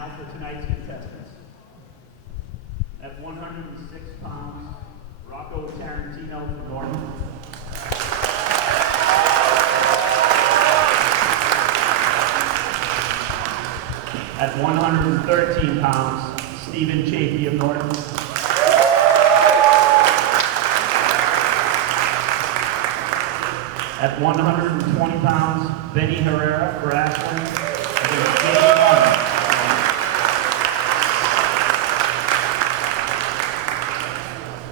now for tonight's contestants. At 106 pounds, Rocco Tarantino from Norton. At 113 pounds, Stephen Chafee of Norton. At 120 pounds, Benny Herrera for Ashland.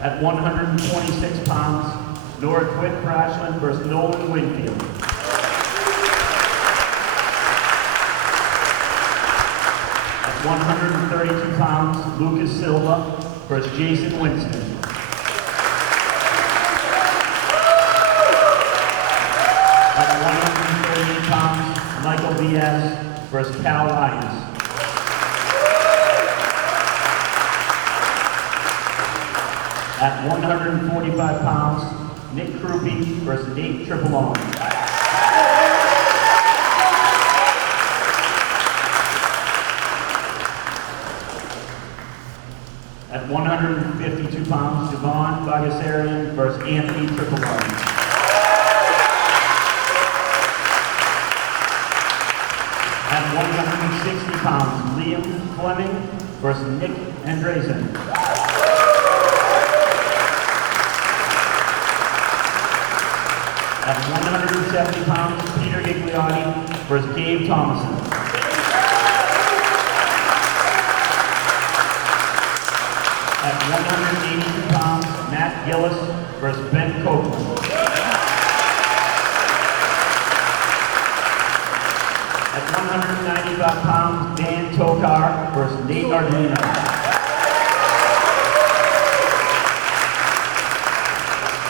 At 126 pounds, Nora Quinn for Ashland versus Nolan Winfield. At 132 pounds, Lucas Silva versus Jason Winston. At 138 pounds, Michael Diaz versus Cal Lyons. At 145 pounds, Nick Krupe versus Nate Tripolone. At 152 pounds, Devon Bagasarian versus Anthony Tripolone. At 160 pounds, Liam Fleming versus Nick Andresen. At 170 pounds, Peter Gigliotti versus Gabe Thomason. At 182 pounds, Matt Gillis versus Ben Copeland. At 195 pounds, Dan Tokar versus Nate Ardino.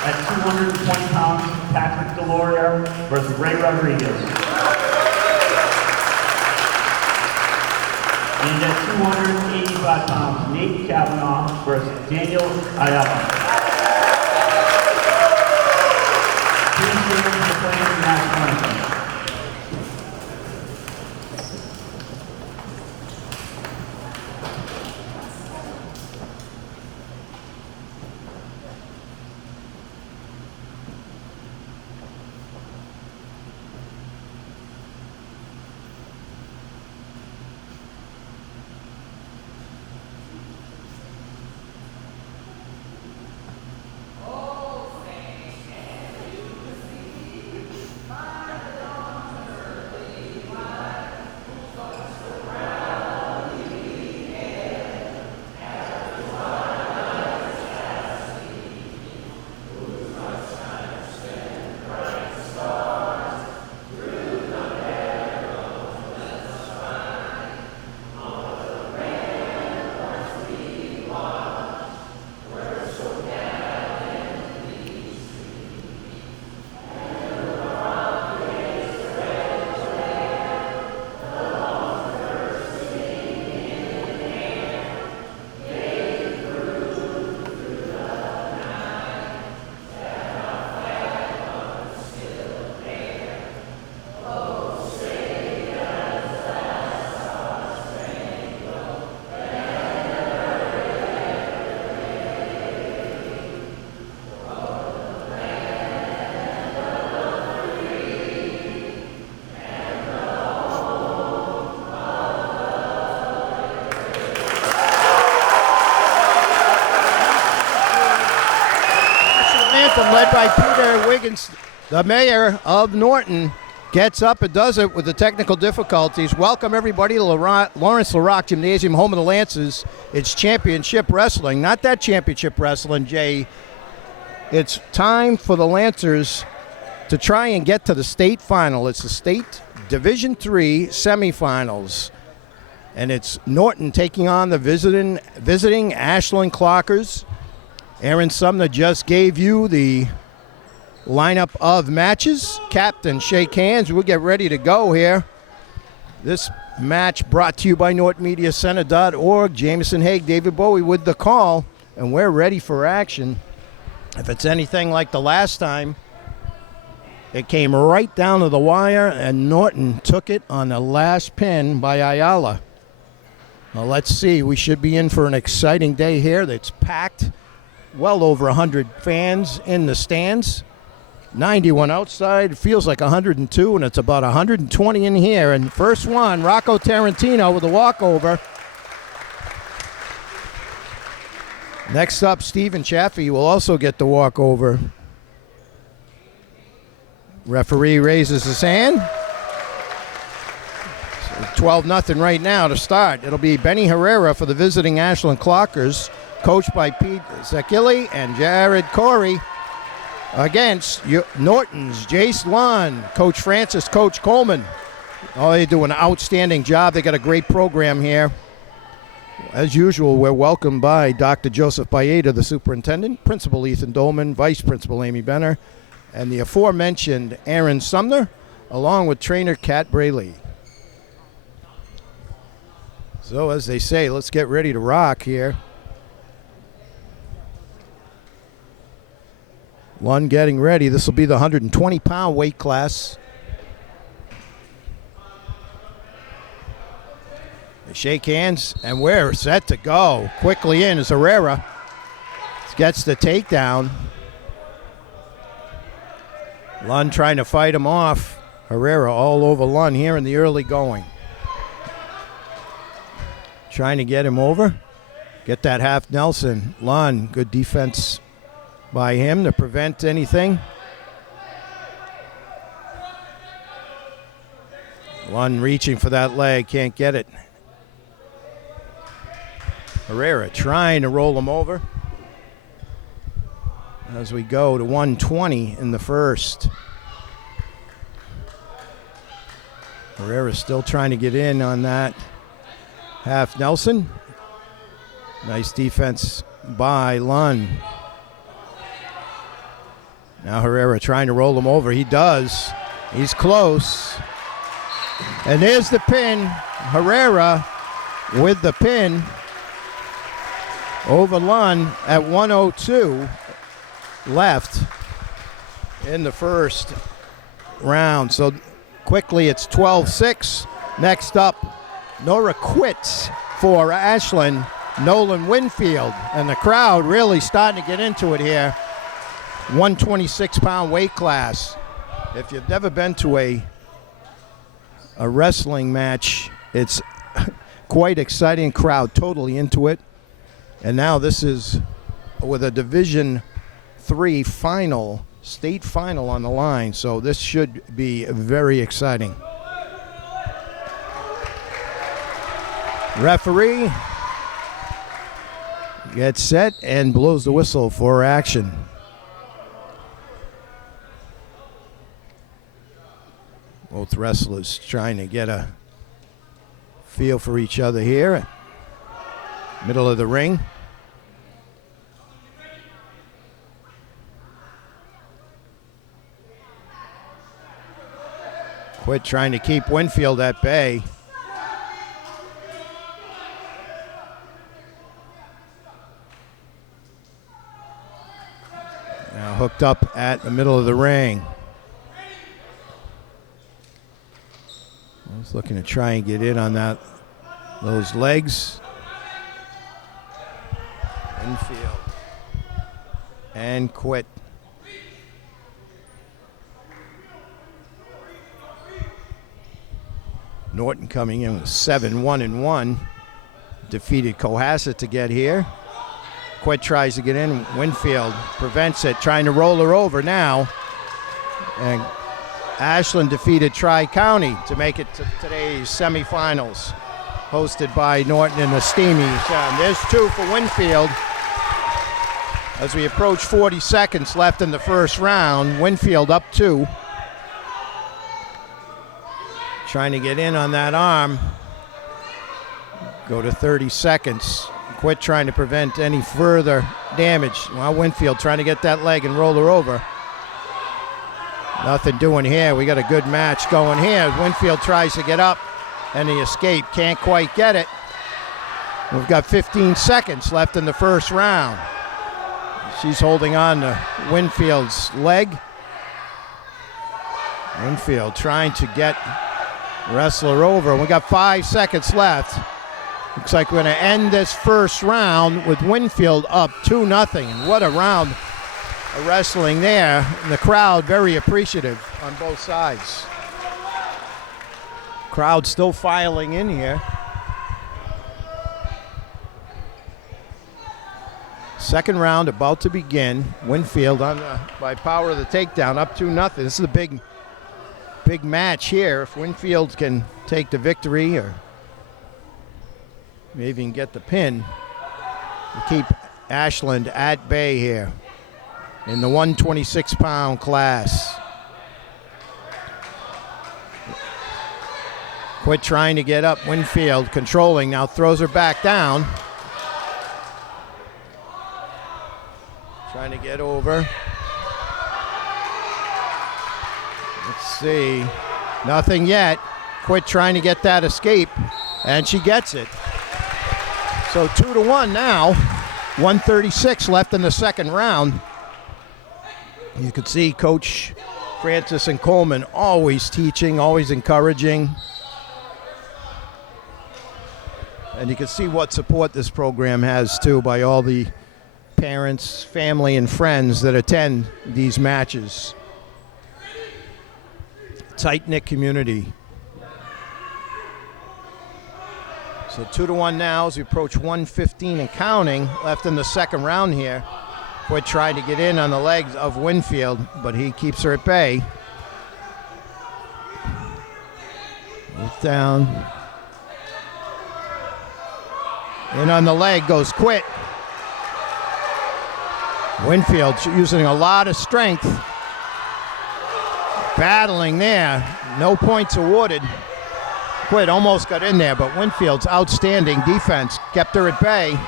At 220 pounds, Patrick Deloria versus Ray Rodriguez. And at 285 pounds, Nate Kavanaugh versus Daniel Ayala. Please stand for the playing the match anthem. Led by Peter Wiggins, the mayor of Norton, gets up and does it with the technical difficulties. Welcome everybody to Lawrence LaRock Gymnasium, home of the Lancers. It's championship wrestling, not that championship wrestling, Jay. It's time for the Lancers to try and get to the state final. It's the state Division III semifinals. And it's Norton taking on the visiting Ashland Clockers. Aaron Sumner just gave you the lineup of matches. Captain, shake hands. We'll get ready to go here. This match brought to you by NortonMediaCenter.org. Jameson Haig, David Bowie with the call, and we're ready for action. If it's anything like the last time, it came right down to the wire, and Norton took it on the last pin by Ayala. Well, let's see. We should be in for an exciting day here. That's packed. Well over 100 fans in the stands. 91 outside. It feels like 102, and it's about 120 in here. And first one, Rocco Tarantino with a walkover. Next up, Stephen Chaffee will also get the walkover. Referee raises his hand. 12-0 right now to start. It'll be Benny Herrera for the visiting Ashland Clockers, coached by Pete Zakili and Jared Corey, against Norton's Jace Lund, Coach Francis, Coach Coleman. Oh, they do an outstanding job. They got a great program here. As usual, we're welcomed by Dr. Joseph Baeta, the superintendent, Principal Ethan Dolman, Vice Principal Amy Benner, and the aforementioned Aaron Sumner, along with trainer Kat Braley. So as they say, let's get ready to rock here. Lund getting ready. This will be the 120-pound weight class. They shake hands, and we're set to go. Quickly in as Herrera gets the takedown. Lund trying to fight him off. Herrera all over Lund here in the early going. Trying to get him over. Get that half Nelson. Lund, good defense by him to prevent anything. Lund reaching for that leg, can't get it. Herrera trying to roll him over. As we go to 120 in the first. Herrera still trying to get in on that half Nelson. Nice defense by Lund. Now Herrera trying to roll him over. He does. He's close. And there's the pin. Herrera with the pin over Lund at 102 left in the first round. So quickly it's 12-6. Next up, Nora quits for Ashland, Nolan Winfield. And the crowd really starting to get into it here. 126-pound weight class. If you've never been to a wrestling match, it's quite exciting. Crowd totally into it. And now this is with a Division III final, state final on the line. So this should be very exciting. Referee gets set and blows the whistle for action. Both wrestlers trying to get a feel for each other here. Middle of the ring. Quit trying to keep Winfield at bay. Now hooked up at the middle of the ring. I was looking to try and get in on those legs. Winfield. And quit. Norton coming in with 7-1-1. Defeated Cohasset to get here. Quit tries to get in. Winfield prevents it, trying to roll her over now. And Ashland defeated Tri-County to make it to today's semifinals, hosted by Norton and the Steamies. There's two for Winfield. As we approach 40 seconds left in the first round, Winfield up 2. Trying to get in on that arm. Go to 30 seconds. Quit trying to prevent any further damage. Well, Winfield trying to get that leg and roll her over. Nothing doing here. We got a good match going here. Winfield tries to get up, and the escape can't quite get it. We've got 15 seconds left in the first round. She's holding on to Winfield's leg. Winfield trying to get wrestler over. We got 5 seconds left. Looks like we're going to end this first round with Winfield up 2-0. And what a round of wrestling there. And the crowd very appreciative on both sides. Crowd still filing in here. Second round about to begin. Winfield by power of the takedown up 2-0. This is a big match here. If Winfield can take the victory or maybe even get the pin, to keep Ashland at bay here in the 126-pound class. Quit trying to get up. Winfield controlling, now throws her back down. Trying to get over. Let's see. Nothing yet. Quit trying to get that escape, and she gets it. So 2-1 now. 1:36 left in the second round. You could see Coach Francis and Coleman always teaching, always encouraging. And you can see what support this program has, too, by all the parents, family, and friends that attend these matches. Tight-knit community. So 2-1 now as we approach 1:15 and counting left in the second round here. Quit trying to get in on the legs of Winfield, but he keeps her at bay. Move down. In on the leg goes Quit. Winfield using a lot of strength. Battling there. No points awarded. Quit almost got in there, but Winfield's outstanding defense kept her at bay.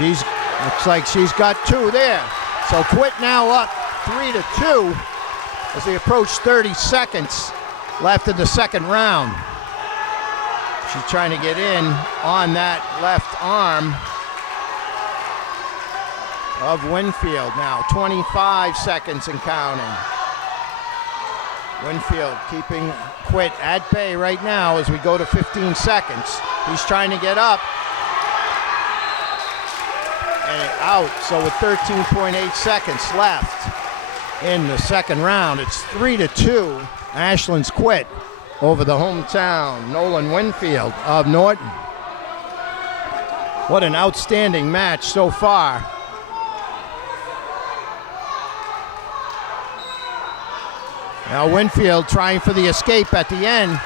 Looks like she's got two there. So Quit now up 3-2 as we approach 30 seconds left in the second round. She's trying to get in on that left arm of Winfield. Now 25 seconds and counting. Winfield keeping Quit at bay right now as we go to 15 seconds. He's trying to get up. And out. So with 13.8 seconds left in the second round, it's 3-2. Ashland's Quit over the hometown Nolan Winfield of Norton. What an outstanding match so far. Now Winfield trying for the escape at the end.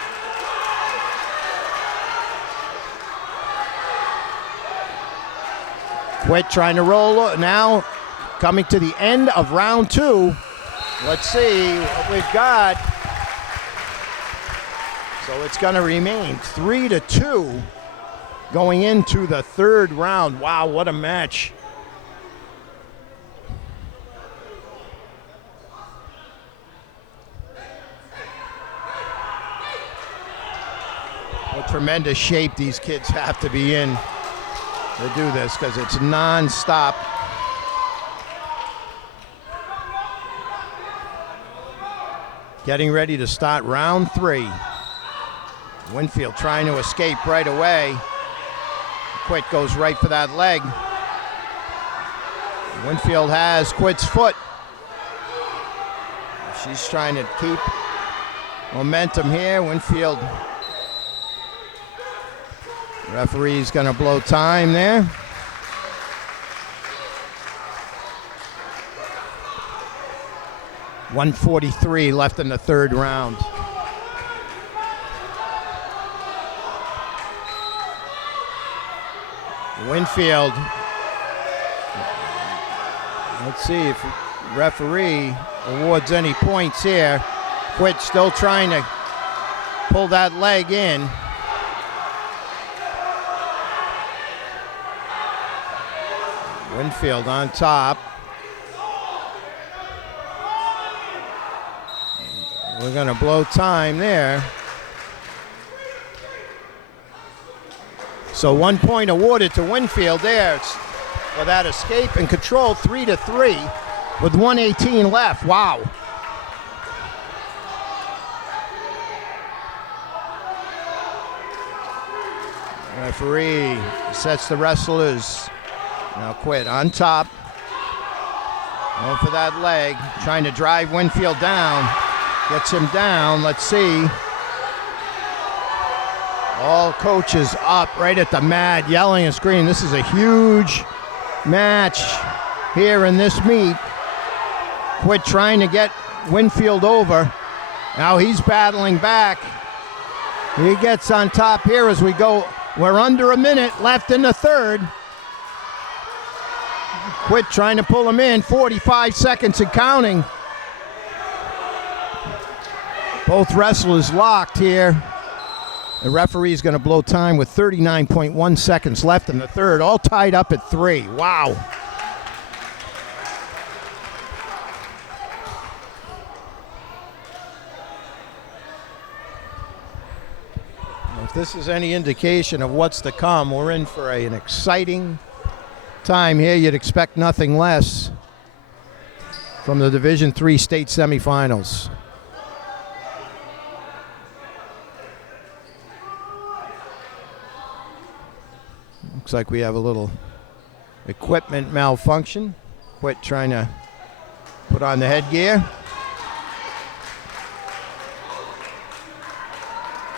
Quit trying to roll. Now coming to the end of round two. Let's see what we've got. So it's going to remain 3-2 going into the third round. Wow, what a match. What tremendous shape these kids have to be in to do this, because it's non-stop. Getting ready to start round three. Winfield trying to escape right away. Quit goes right for that leg. Winfield has Quit's foot. She's trying to keep momentum here. Winfield. Referee's going to blow time there. .143 left in the third round. Winfield. Let's see if referee awards any points here. Quit still trying to pull that leg in. Winfield on top. We're going to blow time there. So 1 point awarded to Winfield there for that escape and control. 3-3 with 1:18 left. Wow. Referee sets the wrestlers. Now Quit on top. Going for that leg. Trying to drive Winfield down. Gets him down. Let's see. All coaches up right at the mat, yelling and screaming. This is a huge match here in this meet. Quit trying to get Winfield over. Now he's battling back. He gets on top here as we go. We're under a minute left in the third. Quit trying to pull him in. 45 seconds and counting. Both wrestlers locked here. The referee's going to blow time with 39.1 seconds left in the third. All tied up at 3. Wow. If this is any indication of what's to come, we're in for an exciting time here. You'd expect nothing less from the Division III state semifinals. Looks like we have a little equipment malfunction. Quit trying to put on the headgear.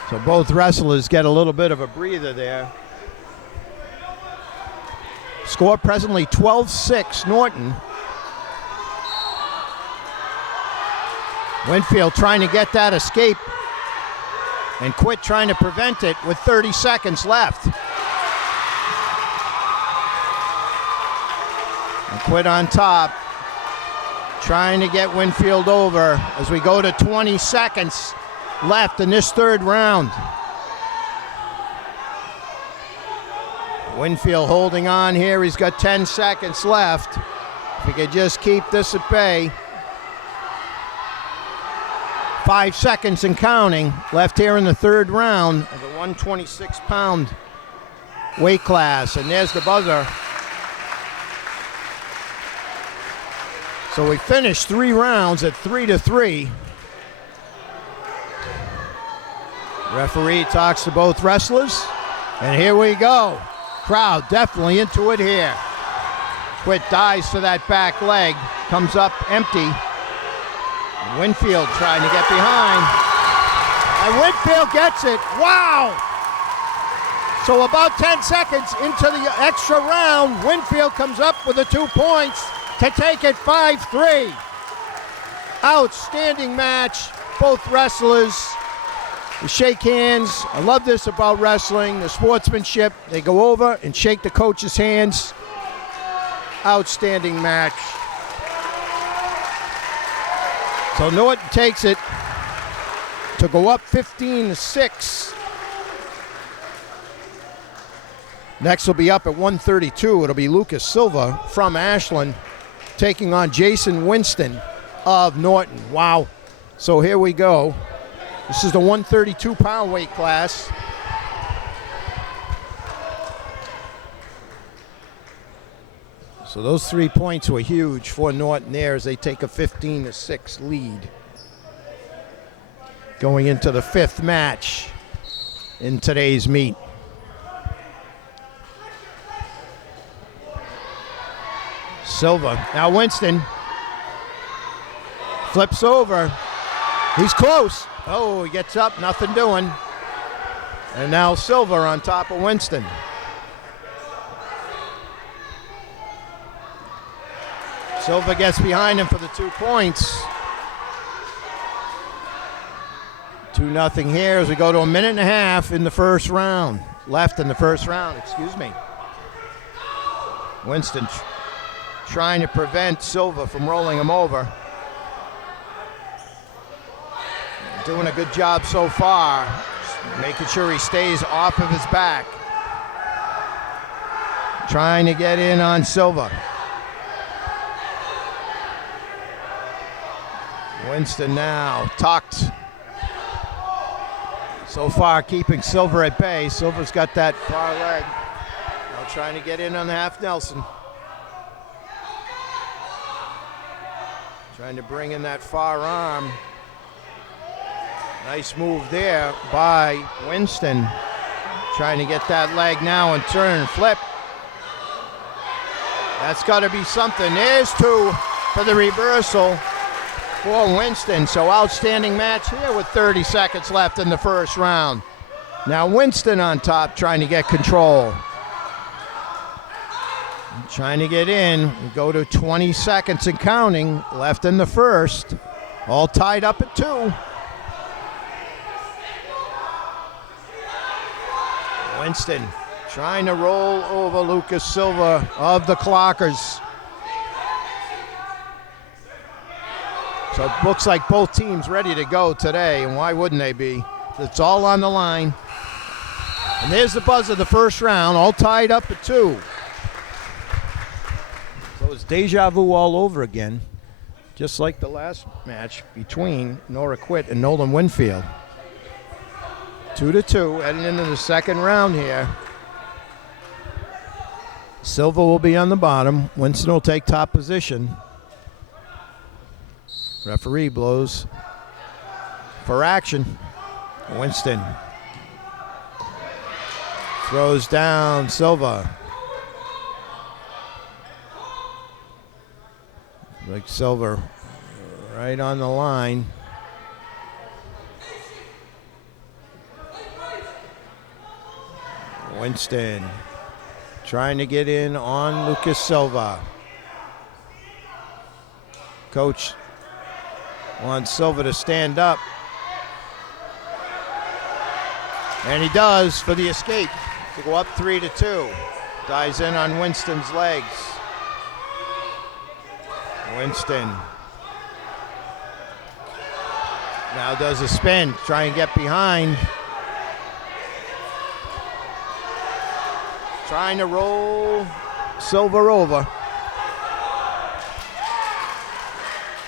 So both wrestlers get a little bit of a breather there. Score presently 12-6 Norton. Winfield trying to get that escape and Quit trying to prevent it with 30 seconds left. And Quit on top, trying to get Winfield over as we go to 20 seconds left in this third round. Winfield holding on here. He's got 10 seconds left. If he could just keep this at bay. 5 seconds and counting left here in the third round of the 126-pound weight class. And there's the buzzer. So we finished 3 rounds at 3-3. Referee talks to both wrestlers, and here we go. Crowd definitely into it here. Quit dives for that back leg, comes up empty. Winfield trying to get behind, and Winfield gets it. Wow! So about 10 seconds into the extra round, Winfield comes up with the 2 points to take it 5-3. Outstanding match, both wrestlers. They shake hands. I love this about wrestling, the sportsmanship. They go over and shake the coach's hands. Outstanding match. So Norton takes it to go up 15-6. Next will be up at 132. It'll be Lucas Silva from Ashland taking on Jason Winston of Norton. Wow. So here we go. This is the 132-pound weight class. So those 3 points were huge for Norton there as they take a 15-6 lead. Going into the 5th match in today's meet. Silva. Now Winston flips over. He's close. Oh, he gets up, nothing doing. And now Silva on top of Winston. Silva gets behind him for the 2 points. 2-0 here as we go to a minute and a half in the first round. Left in the first round, excuse me. Winston trying to prevent Silva from rolling him over. Doing a good job so far, making sure he stays off of his back. Trying to get in on Silva. Winston now tucked. So far keeping Silva at bay. Silva's got that far leg. Now trying to get in on the half Nelson. Trying to bring in that far arm. Nice move there by Winston. trying to get that leg now and turn and flip. That's got to be something. There's 2 for the reversal for Winston. So outstanding match here with 30 seconds left in the first round. Now Winston on top trying to get control. Trying to get in. We go to 20 seconds and counting left in the first. All tied up at 2. Winston trying to roll over Lucas Silva of the Clockers. So it looks like both teams ready to go today, and why wouldn't they be? It's all on the line. And there's the buzzer, the first round, all tied up at 2. So it's deja vu all over again, just like the last match between Nora Quitt and Nolan Winfield. 2-2, heading into the second round here. Silva will be on the bottom. Winston will take top position. Referee blows for action. Winston throws down Silva. Like Silva right on the line. Winston trying to get in on Lucas Silva. Coach wants Silva to stand up. And he does for the escape to go up 3-2. Dives in on Winston's legs. Winston now does a spin, try and get behind. Trying to roll Silva over.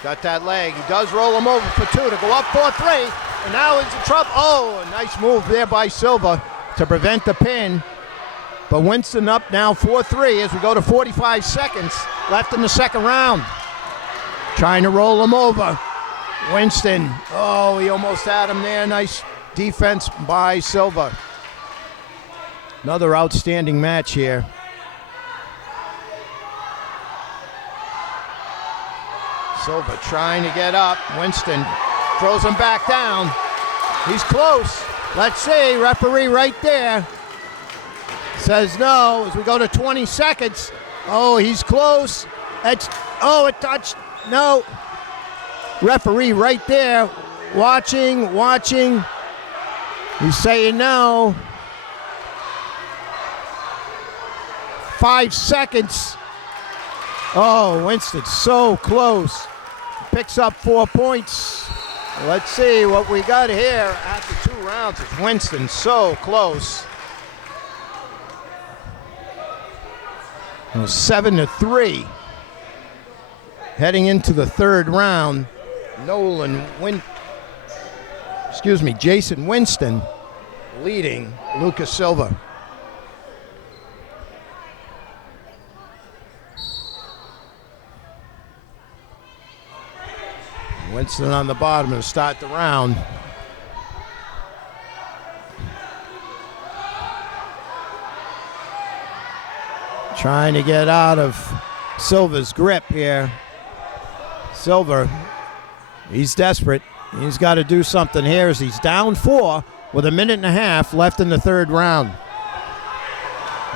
Got that leg. He does roll him over for 2 to go up 4-3. And now he's in trouble. Oh, a nice move there by Silva to prevent the pin. But Winston up now 4-3 as we go to 45 seconds left in the second round. Trying to roll him over. Winston. Oh, he almost had him there. Nice defense by Silva. Another outstanding match here. Silva trying to get up. Winston throws him back down. He's close. Let's see. Referee right there says no as we go to 20 seconds. Oh, he's close. It touched. No. Referee right there. Watching. He's saying no. 5 seconds. Oh, Winston so close. Picks up 4 points. Let's see what we got here after 2 rounds. It's Winston so close. 7-3. Heading into the third round, Jason Winston leading Lucas Silva. Winston on the bottom to start the round. Trying to get out of Silva's grip here. Silva, he's desperate. He's got to do something here as he's down 4 with 1.5 minutes left in the third round.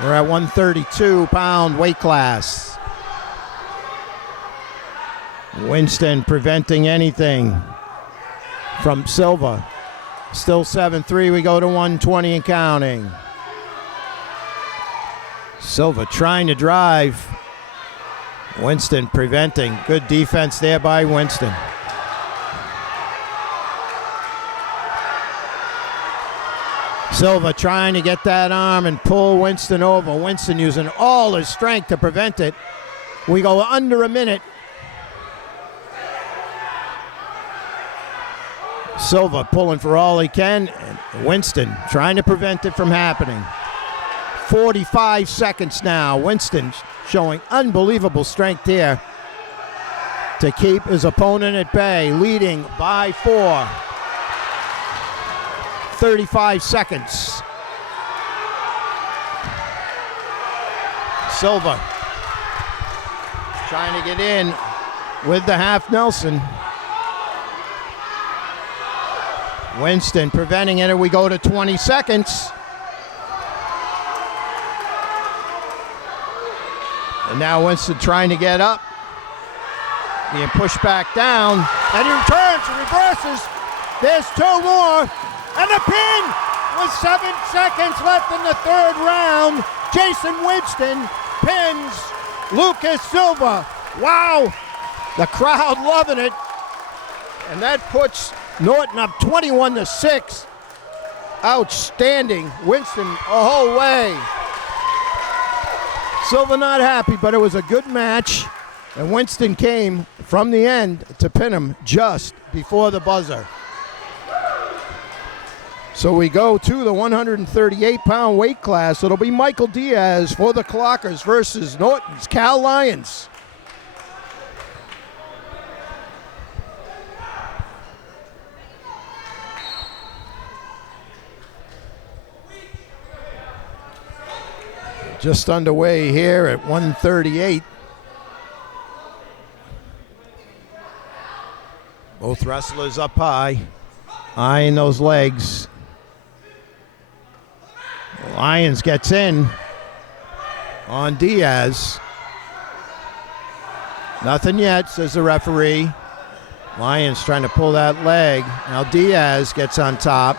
We're at 132-pound weight class. Winston preventing anything from Silva. Still 7-3. We go to 120 and counting. Silva trying to drive. Winston preventing. Good defense there by Winston. Silva trying to get that arm and pull Winston over. Winston using all his strength to prevent it. We go under 1 minute. Silva pulling for all he can. And Winston trying to prevent it from happening. 45 seconds now. Winston showing unbelievable strength here to keep his opponent at bay, leading by 4. 35 seconds. Silva trying to get in with the half Nelson. Winston preventing it, and we go to 20 seconds. And now Winston trying to get up. Being pushed back down. And he returns and reverses. There's two more. And the pin with 7 seconds left in the third round. Jason Winston pins Lucas Silva. Wow. The crowd loving it. And that puts Norton up 21-6. Outstanding. Winston a whole way. Silva not happy, but it was a good match. And Winston came from the end to pin him just before the buzzer. So we go to the 138-pound weight class. It'll be Michael Diaz for the Clockers versus Norton's Cal Lions. Just underway here at 138. Both wrestlers up high, eyeing those legs. Lyons gets in on Diaz. Nothing yet, says the referee. Lyons trying to pull that leg. Now Diaz gets on top.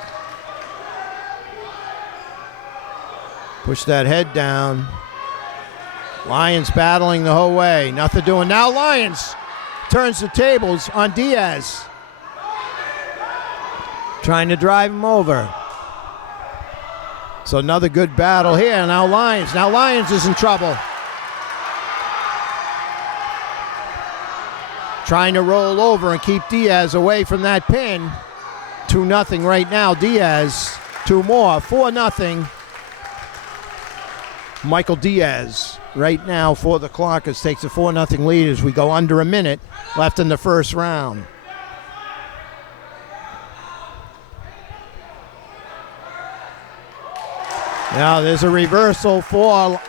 Push that head down. Lyons battling the whole way. Nothing doing. Now Lyons turns the tables on Diaz. Trying to drive him over. So another good battle here. Now Lyons is in trouble. Trying to roll over and keep Diaz away from that pin. 2-0 right now. Diaz, 2 more, 4-0. Michael Diaz right now for the Clockers takes a 4-0 lead as we go under a minute left in the first round. Now there's a reversal for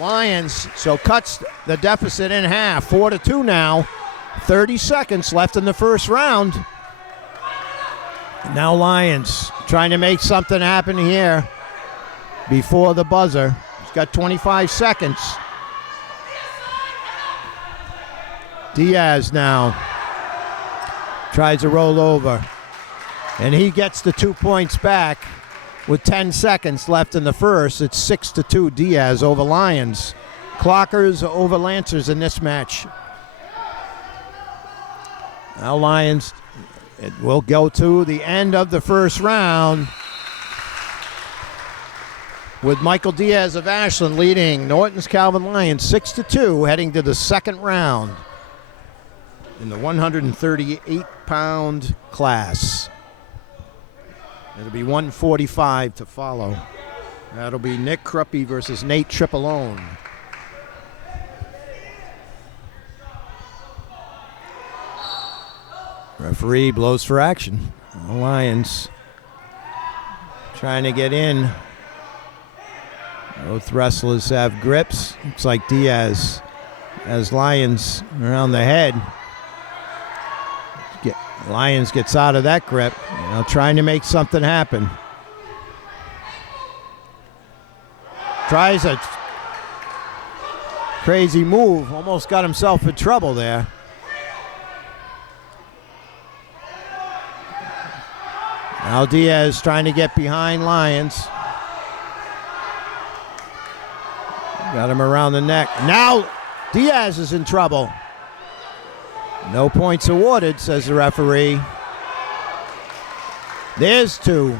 Lions, so cuts the deficit in half. 4-2 now. 30 seconds left in the first round. Now Lions trying to make something happen here before the buzzer. Got 25 seconds. Diaz now tries to roll over. And he gets the 2 points back with 10 seconds left in the first. It's 6-2 Diaz over Lions. Clockers over Lancers in this match. Now Lions, it will go to the end of the first round, with Michael Diaz of Ashland leading Norton's Calvin Lions 6-2, heading to the second round in the 138-pound class. It'll be 145 to follow. That'll be Nick Kruppe versus Nate Tripolone. Referee blows for action. The Lions trying to get in. Both wrestlers have grips. Looks like Diaz has Lyons around the head. Lyons gets out of that grip. Now trying to make something happen. Tries a crazy move. Almost got himself in trouble there. Now Diaz trying to get behind Lyons. Got him around the neck. Now Diaz is in trouble. No points awarded, says the referee. There's 2.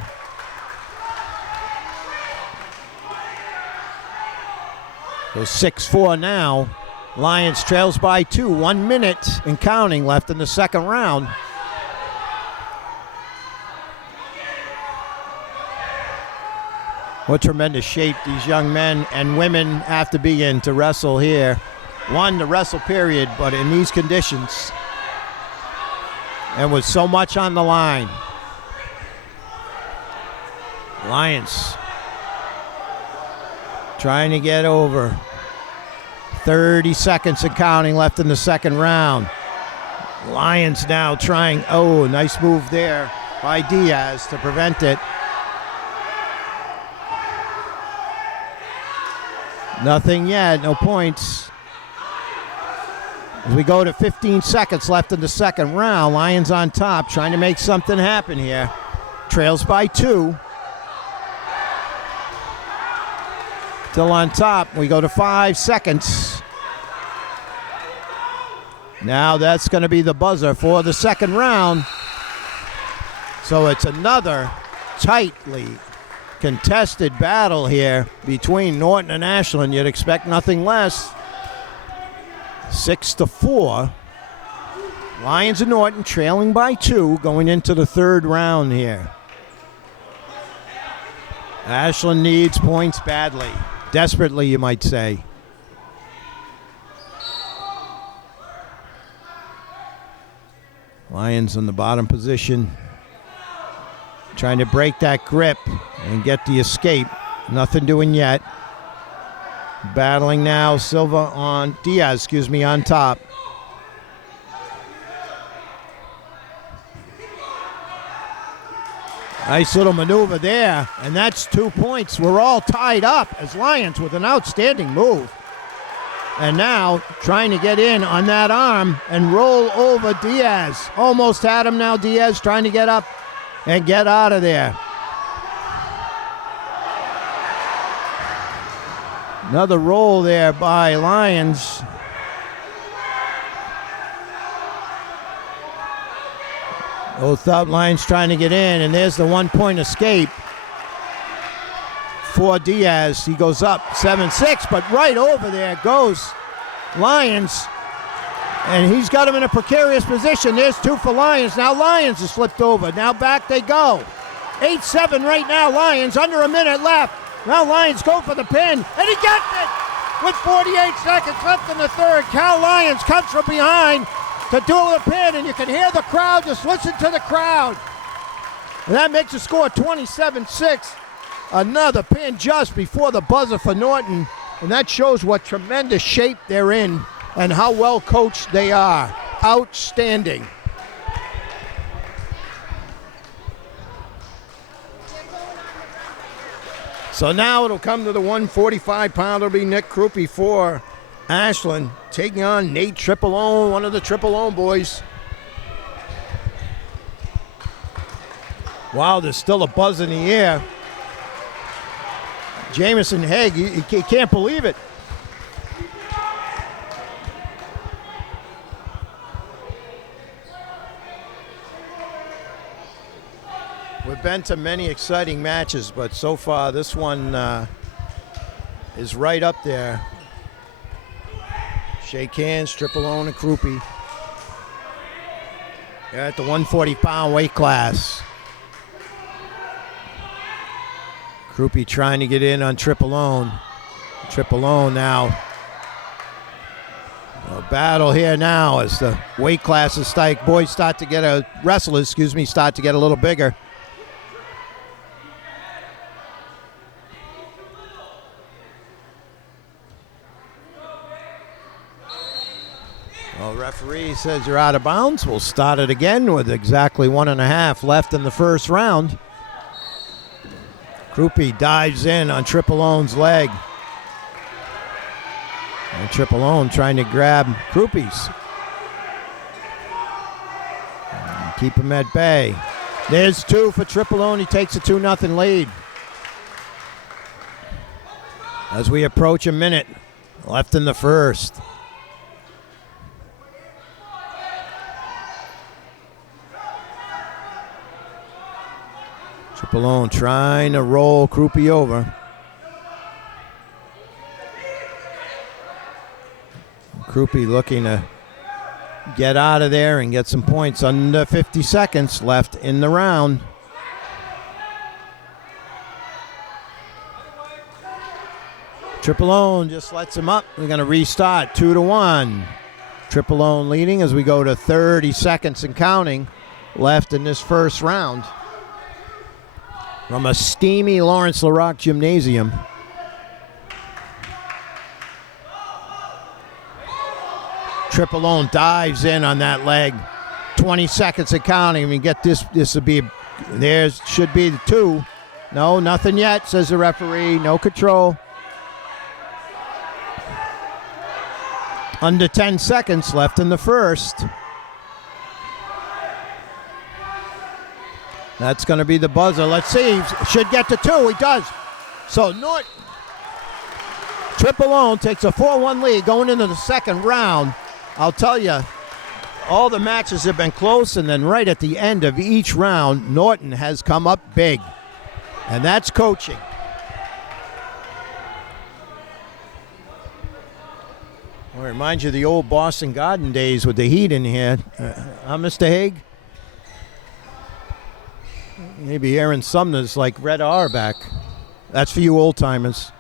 So 6-4 now. Lions trails by 2. 1 minute and counting left in the second round. What tremendous shape these young men and women have to be in to wrestle here. One, to wrestle, period, but in these conditions and with so much on the line. Lions trying to get over. 30 seconds and counting left in the second round. Lions now trying, oh, nice move there by Diaz to prevent it. Nothing yet, no points. As we go to 15 seconds left in the second round, Lions on top, trying to make something happen here. Trails by 2. Still on top. We go to 5 seconds. Now that's going to be the buzzer for the second round. So it's another tightly contested battle here between Norton and Ashland. You'd expect nothing less. 6-4. Lions and Norton trailing by 2 going into the third round here. Ashland needs points badly. Desperately, you might say. Lions in the bottom position, trying to break that grip and get the escape. Nothing doing yet. Battling now, Diaz, on top. Nice little maneuver there, and that's 2 points. We're all tied up as Lions with an outstanding move. And now trying to get in on that arm and roll over Diaz. Almost had him now, Diaz trying to get up and get out of there. Another roll there by Lions. Both up Lions trying to get in, and there's the 1-point escape for Diaz. He goes up 7-6, but right over there goes Lions, and he's got him in a precarious position. There's 2 for Lions. Now Lions has slipped over. Now back they go. 8-7 right now, Lions, under a minute left. Now Lions go for the pin, and he gets it with 48 seconds left in the third. Cal Lions comes from behind to do the pin, and you can hear the crowd. Just listen to the crowd. And that makes the score 27-6. Another pin just before the buzzer for Norton, and that shows what tremendous shape they're in and how well coached they are. Outstanding. So now it'll come to the 145-pounder. It'll be Nick Krupe for Ashland, taking on Nate Tripolone, one of the Tripolone boys. Wow, there's still a buzz in the air. Jamison Haig, you can't believe it. We've been to many exciting matches, but so far this one is right up there. Shake hands, Tripolone and Krupe. They're at the 140-pound weight class. Krupe trying to get in on Tripolone. Tripolone now. A battle here now as the weight classes start to get a little bigger. Well, referee says you're out of bounds. We'll start it again with exactly 1.5 left in the first round. Krupe dives in on Tripolone's leg. And Tripolone trying to grab Krupe's. Keep him at bay. There's 2 for Tripolone. He takes a 2-0 lead. As we approach a minute left in the first. Tripolone trying to roll Krupe over. Krupe looking to get out of there and get some points. Under 50 seconds left in the round. Tripolone just lets him up. We're going to restart 2-1. Tripolone leading as we go to 30 seconds and counting left in this first round. From a steamy Lawrence LaRock gymnasium. Triple dives in on that leg. 20 seconds of counting. I mean, get this. This would be, should be the 2. No, nothing yet, says the referee. No control. Under 10 seconds left in the first. That's going to be the buzzer. Let's see. Should get to 2. He does. So Norton, Triple takes a 4-1 lead going into the second round. I'll tell you, all the matches have been close, and then right at the end of each round, Norton has come up big. And that's coaching. Well, it reminds you of the old Boston Garden days with the heat in here. Mr. Haig? Maybe Aaron Sumner's like Red Auerbach. That's for you old-timers.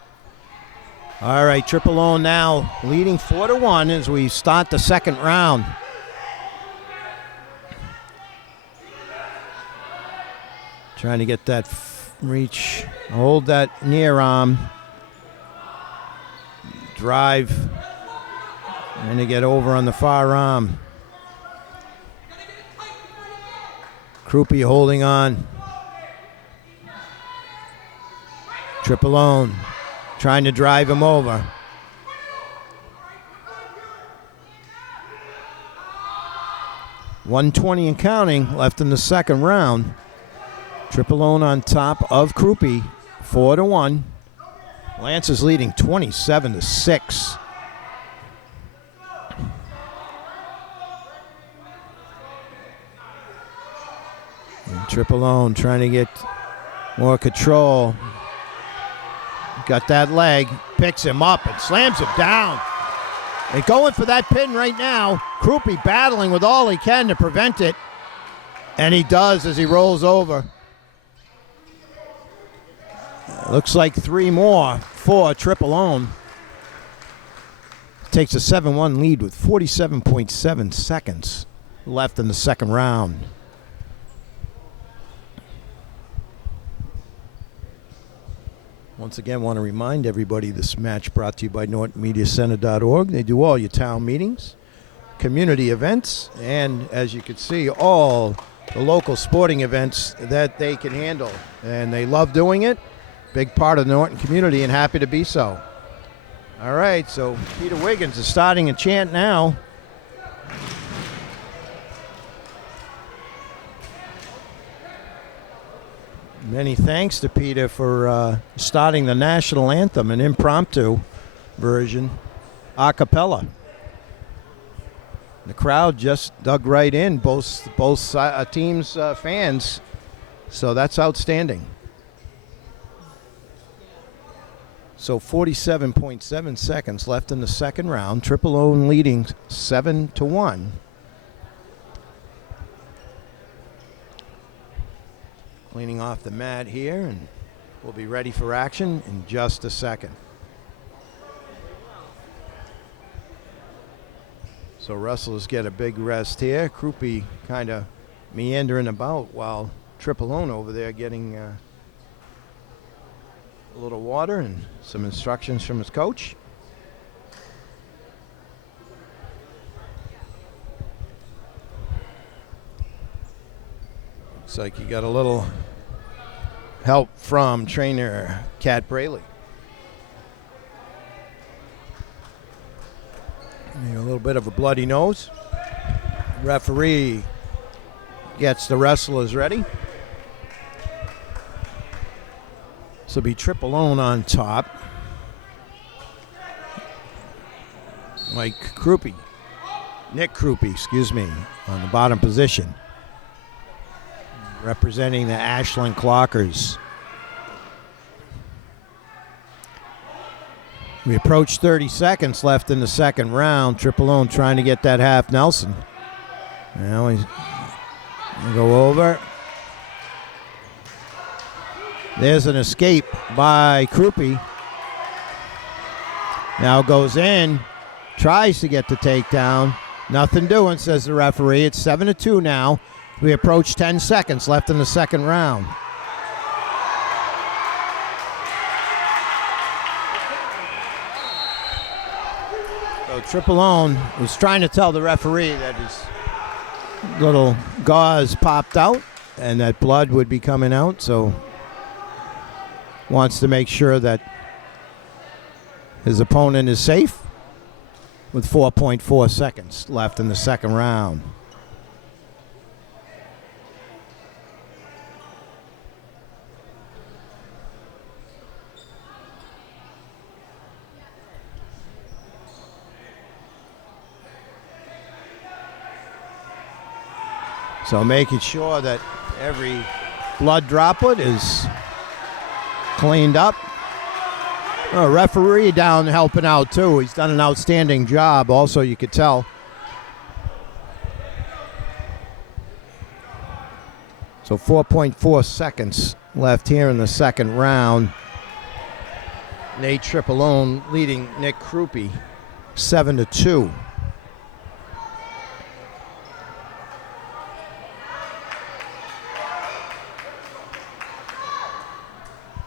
All right, Triple now leading 4-1 as we start the second round. Trying to get that reach, hold that near arm, drive, and to get over on the far arm. Krupe holding on. Triple trying to drive him over. .120 and counting left in the second round. Triple on top of Krupe, 4-1. Lance is leading 27-6. Triple trying to get more control. Got that leg, picks him up and slams him down. They're going for that pin right now. Krupe battling with all he can to prevent it. And he does as he rolls over. Looks like 3 more for Triple Takes a 7-1 lead with 47.7 seconds left in the second round. Once again, want to remind everybody this match brought to you by NortonMediaCenter.org. They do all your town meetings, community events, and as you can see, all the local sporting events that they can handle. And they love doing it. Big part of the Norton community and happy to be so. All right, so Peter Wiggins is starting a chant now. Many thanks to Peter for starting the national anthem, an impromptu version, a cappella. The crowd just dug right in, both teams' fans, so that's outstanding. So 47.7 seconds left in the second round. Triple leading 7-1. Cleaning off the mat here, and we'll be ready for action in just a second. So wrestlers get a big rest here. Krupe kind of meandering about while Triple over there getting a little water and some instructions from his coach. Looks like you got a little help from trainer Cat Braley. A little bit of a bloody nose. Referee gets the wrestlers ready. This will be Triple on top. Nick Krupe, on the bottom position. Representing the Ashland Clockers. We approach 30 seconds left in the second round. Triple trying to get that half Nelson. Now he's going to go over. There's an escape by Krupe. Now goes in. Tries to get the takedown. Nothing doing, says the referee. It's 7-2 now. We approach 10 seconds left in the second round. So Triplone was trying to tell the referee that his little gauze popped out and that blood would be coming out, so wants to make sure that his opponent is safe with 4.4 seconds left in the second round. So making sure that every blood droplet is cleaned up. A referee down helping out too. He's done an outstanding job. Also, you could tell. So 4.4 seconds left here in the second round. Nate Triplone leading Nick Krupe 7-2.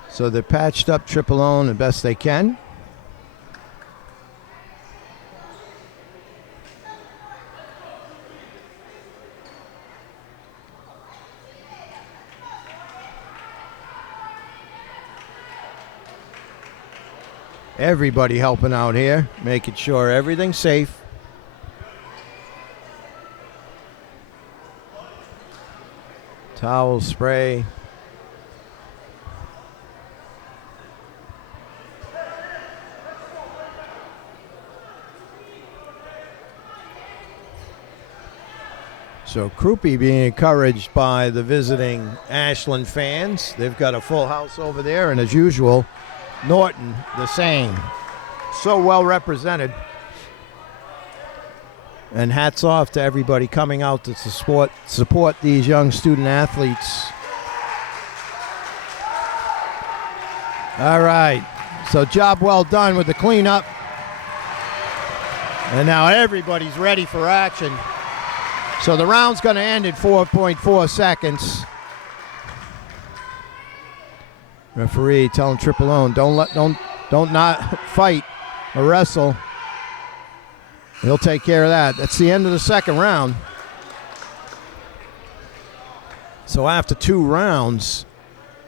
So they patched up Triplone the best they can. Everybody helping out here, making sure everything's safe. Towel spray. So Krupe being encouraged by the visiting Ashland fans. They've got a full house over there, and as usual, Norton the same. So well represented. And hats off to everybody coming out to support these young student athletes. All right, so job well done with the cleanup. And now everybody's ready for action. So the round's going to end in 4.4 seconds. Referee telling Triplone, don't not fight or wrestle. He'll take care of that. That's the end of the second round. So after 2 rounds,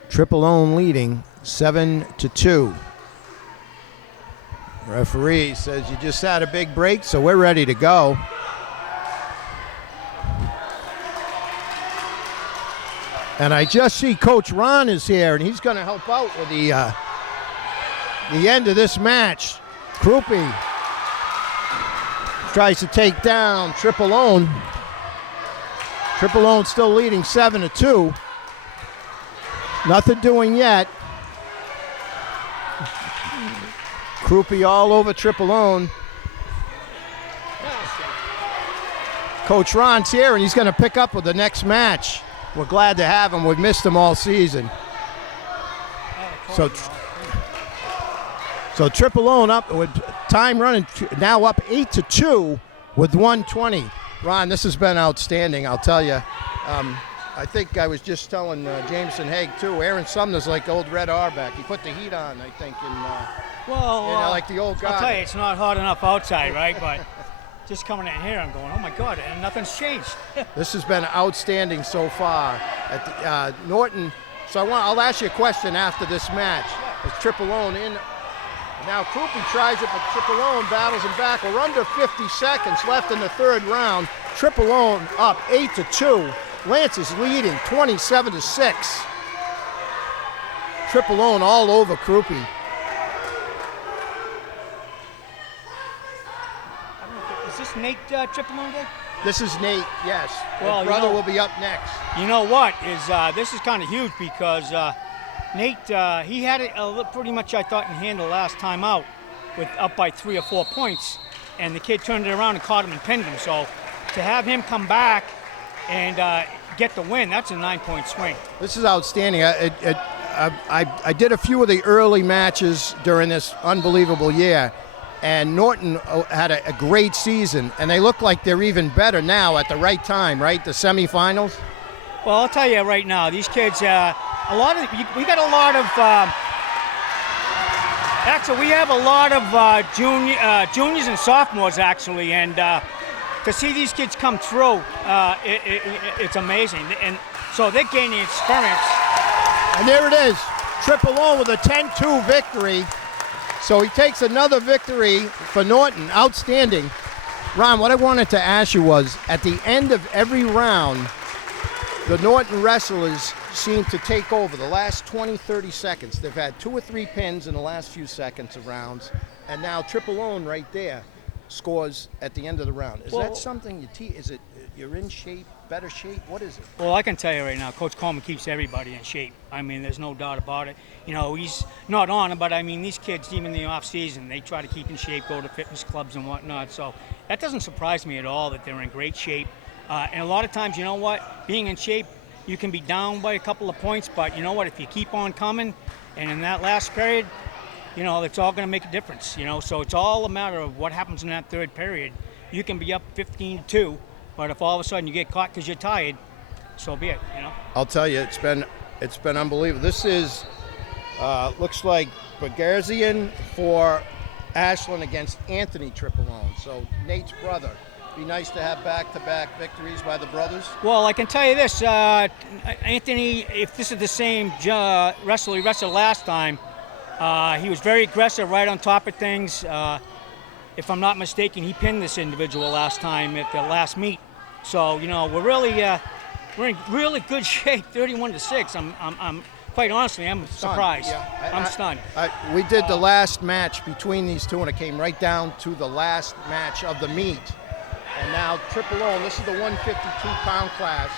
Triplone leading 7-2. Referee says you just had a big break, so we're ready to go. And I just see Coach Ron is here, and he's going to help out with the end of this match. Krupe tries to take down Triplone. Triplone still leading 7-2. Nothing doing yet. Krupe all over Triplone. Coach Ron's here, and he's going to pick up with the next match. We're glad to have him. We've missed him all season. So Triplone up with time running now up 8-2 with 120. Ron, this has been outstanding, I'll tell you. I think I was just telling Jameson Haig too. Aaron Sumner's like old Red Auerbach. He put the heat on, I think, like the old guy. I'll tell you, it's not hot enough outside, right? But just coming in here, I'm going, oh my God, and nothing's changed. This has been outstanding so far at the, Norton. So I'll ask you a question after this match. Is Triplone in? Now Krupe tries it, but Triplone battles him back. We're under 50 seconds left in the third round. Triplone up 8-2. Lance is leading 27-6. Triplone all over Krupe. Is this Nate Triplone again? This is Nate, yes. Well, his brother will be up next. You know what? This is kind of huge because Nate, he had it pretty much, I thought, in hand the last time out, with up by 3 or 4 points, and the kid turned it around and caught him and pinned him. So to have him come back and get the win, that's a 9-point swing. This is outstanding. I did a few of the early matches during this unbelievable year, and Norton had a great season, and they look like they're even better now at the right time, right? The semifinals. Well, I'll tell you right now, these kids, we got a lot of Actually, we have a lot of juniors and sophomores, actually, and to see these kids come through, it's amazing. And so they're gaining experience. And there it is, Triple O with a 10-2 victory. So he takes another victory for Norton. Outstanding. Ron, what I wanted to ask you was, at the end of every round, the Norton wrestlers seem to take over the last 20, 30 seconds. They've had 2 or 3 pins in the last few seconds of rounds, and now Triple O right there scores at the end of the round. Is that something is it you're in shape, better shape? What is it? Well, I can tell you right now, Coach Coleman keeps everybody in shape. I mean, there's no doubt about it. You know, he's not on it, but I mean, these kids, even in the off season, they try to keep in shape, go to fitness clubs and whatnot. So that doesn't surprise me at all that they're in great shape. And a lot of times, you know what, being in shape, you can be down by a couple of points, but you know what, if you keep on coming, and in that last period, you know, it's all going to make a difference, you know. So it's all a matter of what happens in that third period. You can be up 15-2, but if all of a sudden you get caught because you're tired, so be it, you know. I'll tell you, it's been unbelievable. This is looks like Bergerzian for Ashland against Anthony Tripolone. So Nate's brother. Be nice to have back-to-back victories by the brothers. Well, I can tell you this, Anthony, if this is the same wrestler he wrestled last time, he was very aggressive, right on top of things. If I'm not mistaken, he pinned this individual last time at the last meet. So, you know, we're in really good shape, 31-6. I'm quite honestly, I'm surprised. Yeah. I'm stunned. We did the last match between these two, and it came right down to the last match of the meet. And now Triple O, this is the 152-pound class.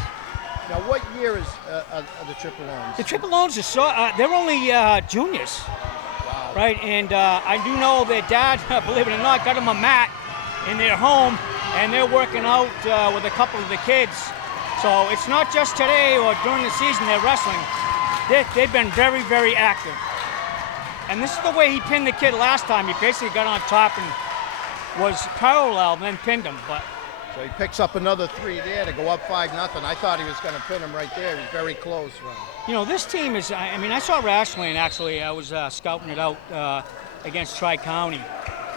Now, what year is the Triple O's? The Triple O's they're only juniors. Wow. Right, and I do know their dad, believe it or not, got them a mat in their home, and they're working out with a couple of the kids. So it's not just today or during the season they're wrestling. They've been very, very active. And this is the way he pinned the kid last time. He basically got on top and was parallel, then pinned him. So he picks up another 3 there to go up 5-0. I thought he was going to pin him right there. He was very close, Ron. You know, this team is, I mean, I saw Ashland, actually. I was scouting it out against Tri-County.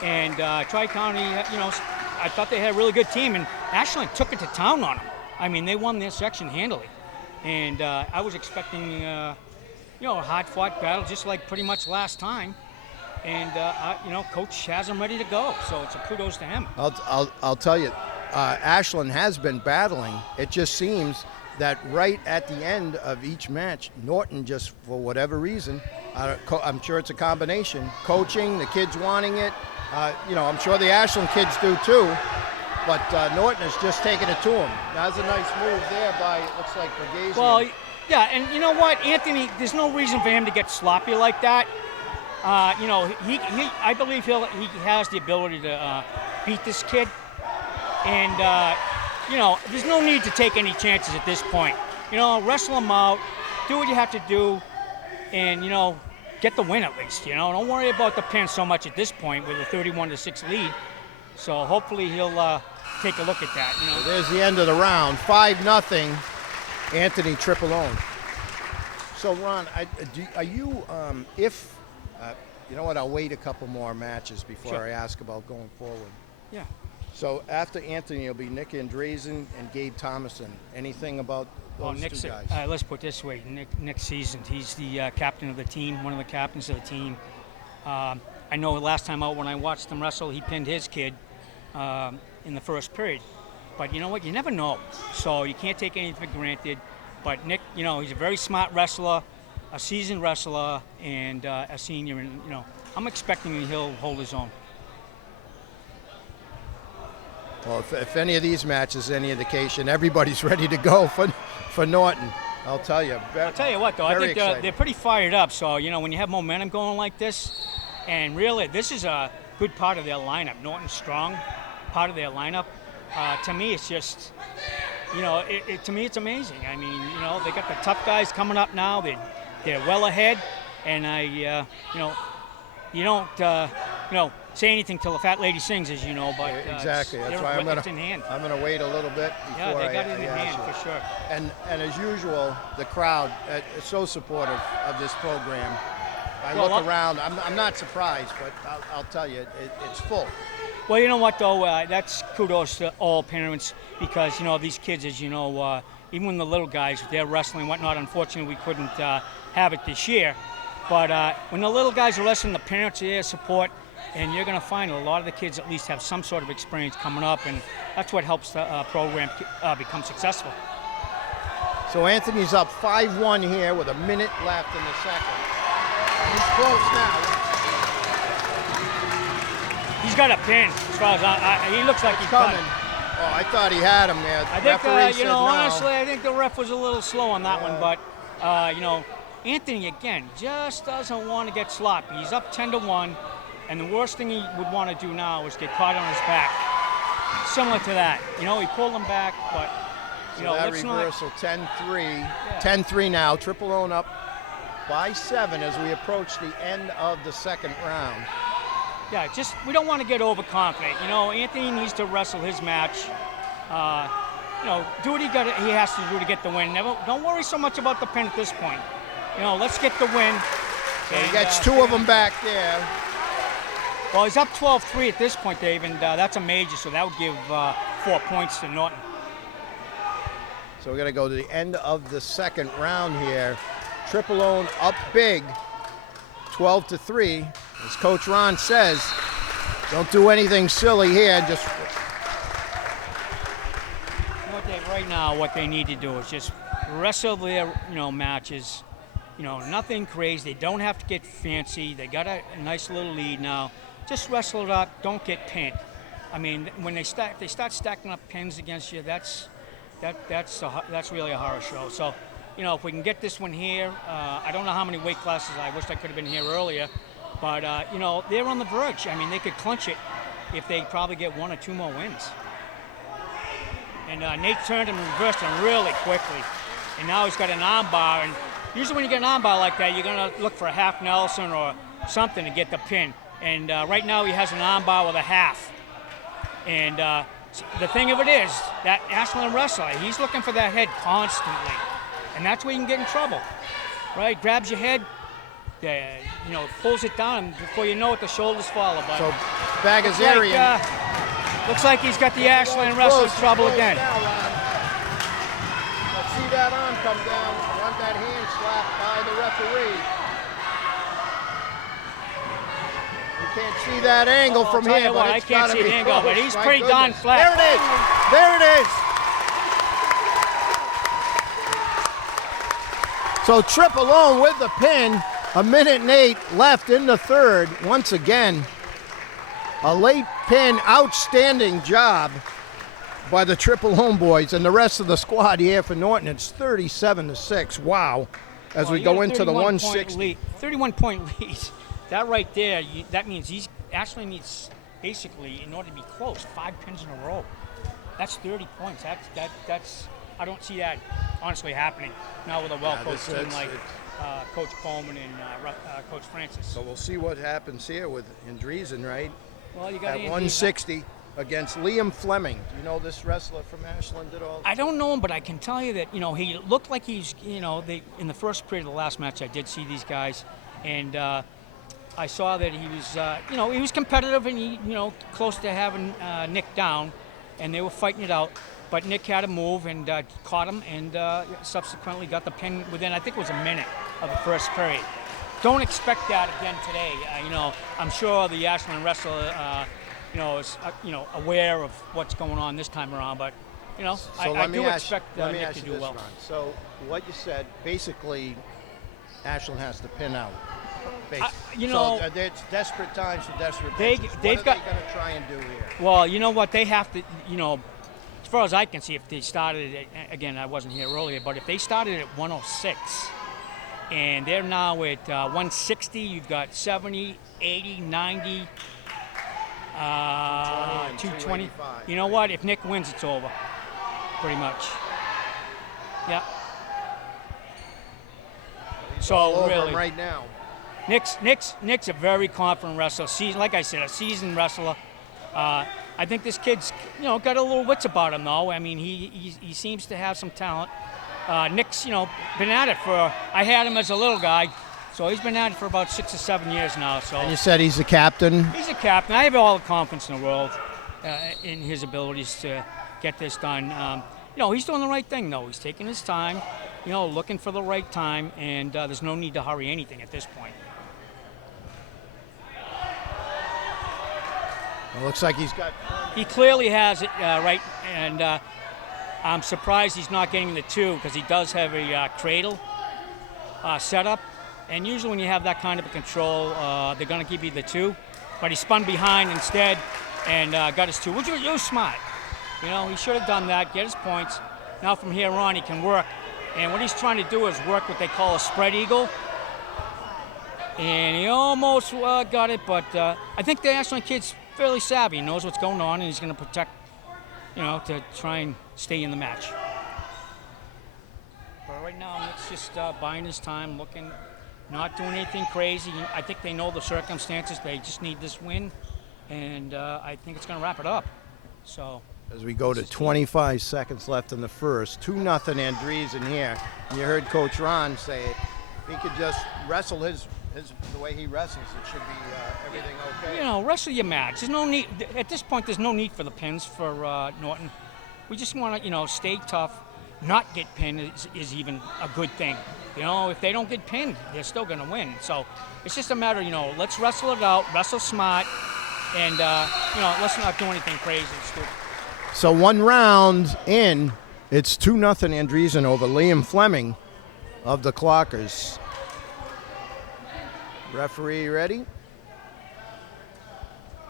And Tri-County, you know, I thought they had a really good team, and Ashland took it to town on them. I mean, they won their section handily. And I was expecting, you know, a hard-fought battle, just like pretty much last time. And, you know, Coach has them ready to go, so it's a kudos to him. I'll tell you, Ashland has been battling. It just seems that right at the end of each match, Norton just, for whatever reason, I'm sure it's a combination, coaching, the kids wanting it, you know, I'm sure the Ashland kids do too, but Norton is just taking it to him. That's a nice move there by, looks like, Bergerzian. Well, yeah, and you know what, Anthony, there's no reason for him to get sloppy like that. You know, I believe he has the ability to beat this kid. And, you know, there's no need to take any chances at this point. You know, wrestle him out, do what you have to do, and, you know, get the win at least, you know. Don't worry about the pin so much at this point with a 31-6 lead. So hopefully he'll take a look at that, you know. There's the end of the round, 5-0, Anthony Tripolone. So, Ron, are you, you know what, I'll wait a couple more matches before Sure. I ask about going forward. Yeah. So after Anthony, it'll be Nick Andreessen and Gabe Thomason. Anything about those two guys? Let's put it this way, Nick's seasoned. He's the captain of the team, one of the captains of the team. I know last time out when I watched him wrestle, he pinned his kid in the first period. But you know what, you never know. So you can't take anything for granted. But Nick, you know, he's a very smart wrestler, a seasoned wrestler, and a senior. And, you know, I'm expecting he'll hold his own. Well, if any of these matches any indication, everybody's ready to go for Norton. I'll tell you. I'll tell you what, though, I think they're pretty fired up. So, you know, when you have momentum going like this, and really, this is a good part of their lineup. Norton's strong part of their lineup. To me, it's just, you know, to me, it's amazing. I mean, you know, they got the tough guys coming up now. They're well ahead, and you know, you don't, you know, say anything till the fat lady sings, as you know. But exactly, that's why I'm gonna wait a little bit before yeah, they got it in hand for sure. And as usual, the crowd is so supportive of this program. I Well, look around. I'm not surprised, but I'll tell you, it's full. Well, you know what, though? That's kudos to all parents because, these kids, as you know, even when the little guys, they're wrestling and whatnot, unfortunately, we couldn't have it this year. But when the little guys are wrestling, the parents are there, support, and you're going to find a lot of the kids at least have some sort of experience coming up, and that's what helps the program become successful. So Anthony's up 5-1 here with a minute left in the second. He's close now. He's got a pin, as far as he looks like he's Coming. got it. Oh, I thought he had him there. I think, Referee said no. honestly, I think the ref was a little slow on that one, but, Anthony, again, just doesn't want to get sloppy. He's up 10-1, and the worst thing he would want to do now is get caught on his back. Similar to that. He pulled him back, but, that let's reversal, not... 10-3. Yeah. 10-3 now. Triple Own up by 7 as we approach the end of the second round. Yeah, we don't want to get overconfident. Anthony needs to wrestle his match. Do what he has to do to get the win. Don't worry so much about the pin at this point. Let's get the win. So he gets 2 of them back there. Well, he's up 12-3 at this point, Dave, and that's a major, so that would give 4 points to Norton. So we're going to go to the end of the second round here. Triple Own up big, 12-3. As Coach Ron says, don't do anything silly here. Just right now, what they need to do is just wrestle their matches. Nothing crazy. They don't have to get fancy. They got a nice little lead now. Just wrestle it up. Don't get pinned. I mean, when they start stacking up pins against you, that's really a horror show. So, if we can get this one here, I don't know how many weight classes. I wish I could have been here earlier. But, they're on the verge. I mean, they could clinch it if they probably get 1 or 2 more wins. And Nate turned him and reversed him really quickly. And now he's got an arm bar. And usually when you get an arm bar like that, you're going to look for a half Nelson or something to get the pin. And right now he has an arm bar with a half. And the thing of it is, that Ashland wrestler, he's looking for that head constantly. And that's where you can get in trouble. Right? Grabs your head. Pulls it down, and before you know it, the shoulders follow. But so Bagazarian. Looks like he's got the Ashland wrestler trouble again. Now, let's see that arm come down. I want that hand slapped by the referee. You can't see that angle from here, but I can't see the angle, but he's pretty darn flat. There it is. There it is. So Triple Own with the pin. 1:08 left in the third. Once again, a late pin, outstanding job by the Triple Own boys and the rest of the squad here for Norton. It's 37-6. Wow. As we go into the 160. 31-point lead. That right there, that means he actually needs, basically, in order to be close, 5 pins in a row. That's 30 points. That's I don't see that honestly happening now with a well-coached team like Coach Coleman and Coach Francis. So we'll see what happens here with Andreessen, right? Well, you got at 160 against Liam Fleming. Do you know this wrestler from Ashland at all? I don't know him, but I can tell you that he looked like he's in the first period of the last match. I did see these guys, and I saw that he was he was competitive and he close to having Nick down, and they were fighting it out. But Nick had a move and caught him, and subsequently got the pin within, I think it was a minute of the first period. Don't expect that again today. I'm sure the Ashland wrestler, is aware of what's going on this time around. But I do expect Nick to do well. Ron. So what you said, basically, Ashland has to pin out. So it's desperate times for desperate places. What are they going to try and do here? Well, you know what? They have to, as far as I can see, if they started it, again, I wasn't here earlier, but if they started at 106 and they're now at 160, you've got 70, 80, 90, 220. You know what? If Nick wins, it's over, pretty much. Yeah. So really, right now. Nick's a very confident wrestler. Like I said, a seasoned wrestler. I think this kid's, got a little wits about him, though. I mean, he seems to have some talent. Nick's, been at it I had him as a little guy So he's been at it for about 6 or 7 years now. So And you said he's the captain. he's a captain. I have all the confidence in the world in his abilities to get this done. He's doing the right thing, though. He's taking his time, looking for the right time, and there's no need to hurry anything at this point. It looks like He clearly has it right, and I'm surprised he's not getting the 2 because he does have a cradle setup. And usually when you have that kind of a control, they're going to give you the 2. But he spun behind instead and got his 2, which was smart. He should have done that, get his points. Now from here on, he can work. And what he's trying to do is work what they call a spread eagle. And he almost got it, but I think the Ashland kid's fairly savvy. He knows what's going on, and he's going to protect, to try and stay in the match. But right now, Nick's just buying his time, looking, not doing anything crazy. I think they know the circumstances. They just need this win, and I think it's going to wrap it up. So as we go to 25 seconds left in the first, 2-0 Andreessen here. And you heard Coach Ron say it. If he could just wrestle the way he wrestles, it should be everything okay. Wrestle your match. There's no need at this point. There's no need for the pins for Norton. We just want to, stay tough. Not get pinned is even a good thing. If they don't get pinned, they're still going to win. So it's just a matter, let's wrestle it out, wrestle smart, and let's not do anything crazy and stupid. So 1 round in, it's 2-0 Andreessen over Liam Fleming of the Clockers. Referee ready?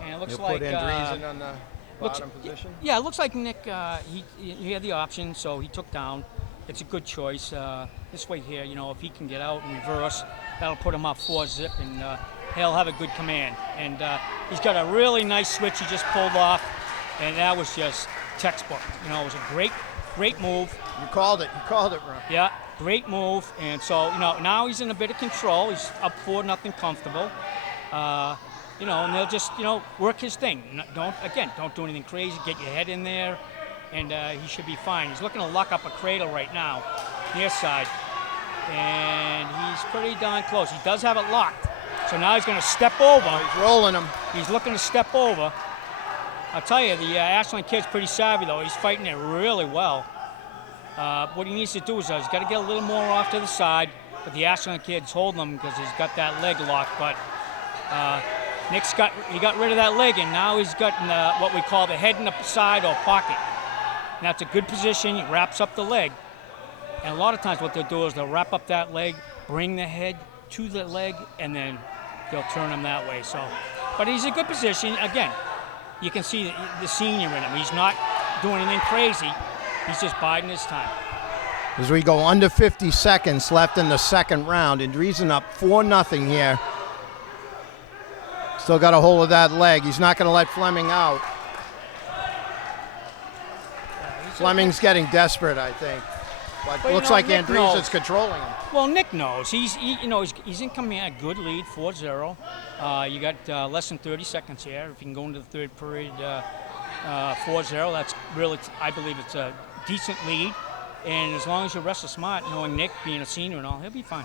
And it looks He'll like put Andreessen on the bottom position. Yeah, it looks like Nick. He had the option, so he took down. It's a good choice. This way here, if he can get out and reverse, that'll put him up 4-zip, and he'll have a good command. And he's got a really nice switch he just pulled off, and that was just textbook. It was a great move. You called it. Ron. Yeah, great move. And so, now he's in a bit of control. He's up 4-0 comfortable. And they'll just, work his thing. Don't do anything crazy. Get your head in there, and he should be fine. He's looking to lock up a cradle right now, near side, and he's pretty darn close. He does have it locked, so now he's going to step over. He's rolling him. He's looking to step over. I'll tell you, the Ashland kid's pretty savvy, though. He's fighting it really well. What he needs to do is he's got to get a little more off to the side, but the Ashland kid's holding him because he's got that leg locked, but Nick's got rid of that leg, and now he's got what we call the head in the side or pocket. And that's a good position. He wraps up the leg. And a lot of times what they'll do is they'll wrap up that leg, bring the head to the leg, and then they'll turn him that way. So, but he's in a good position. Again, you can see the senior in him. He's not doing anything crazy. He's just biding his time. As we go under 50 seconds left in the second round, Andreessen up 4-0 here. Still got a hold of that leg. He's not going to let Fleming out. Fleming's getting desperate, I think. But looks like Andreessen's controlling him. Well, Nick knows. He's in command. Good lead, 4-0. You got less than 30 seconds here. If you can go into the third period 4-0, that's really, I believe it's a decent lead. And as long as you wrestle smart, knowing Nick being a senior and all, he'll be fine.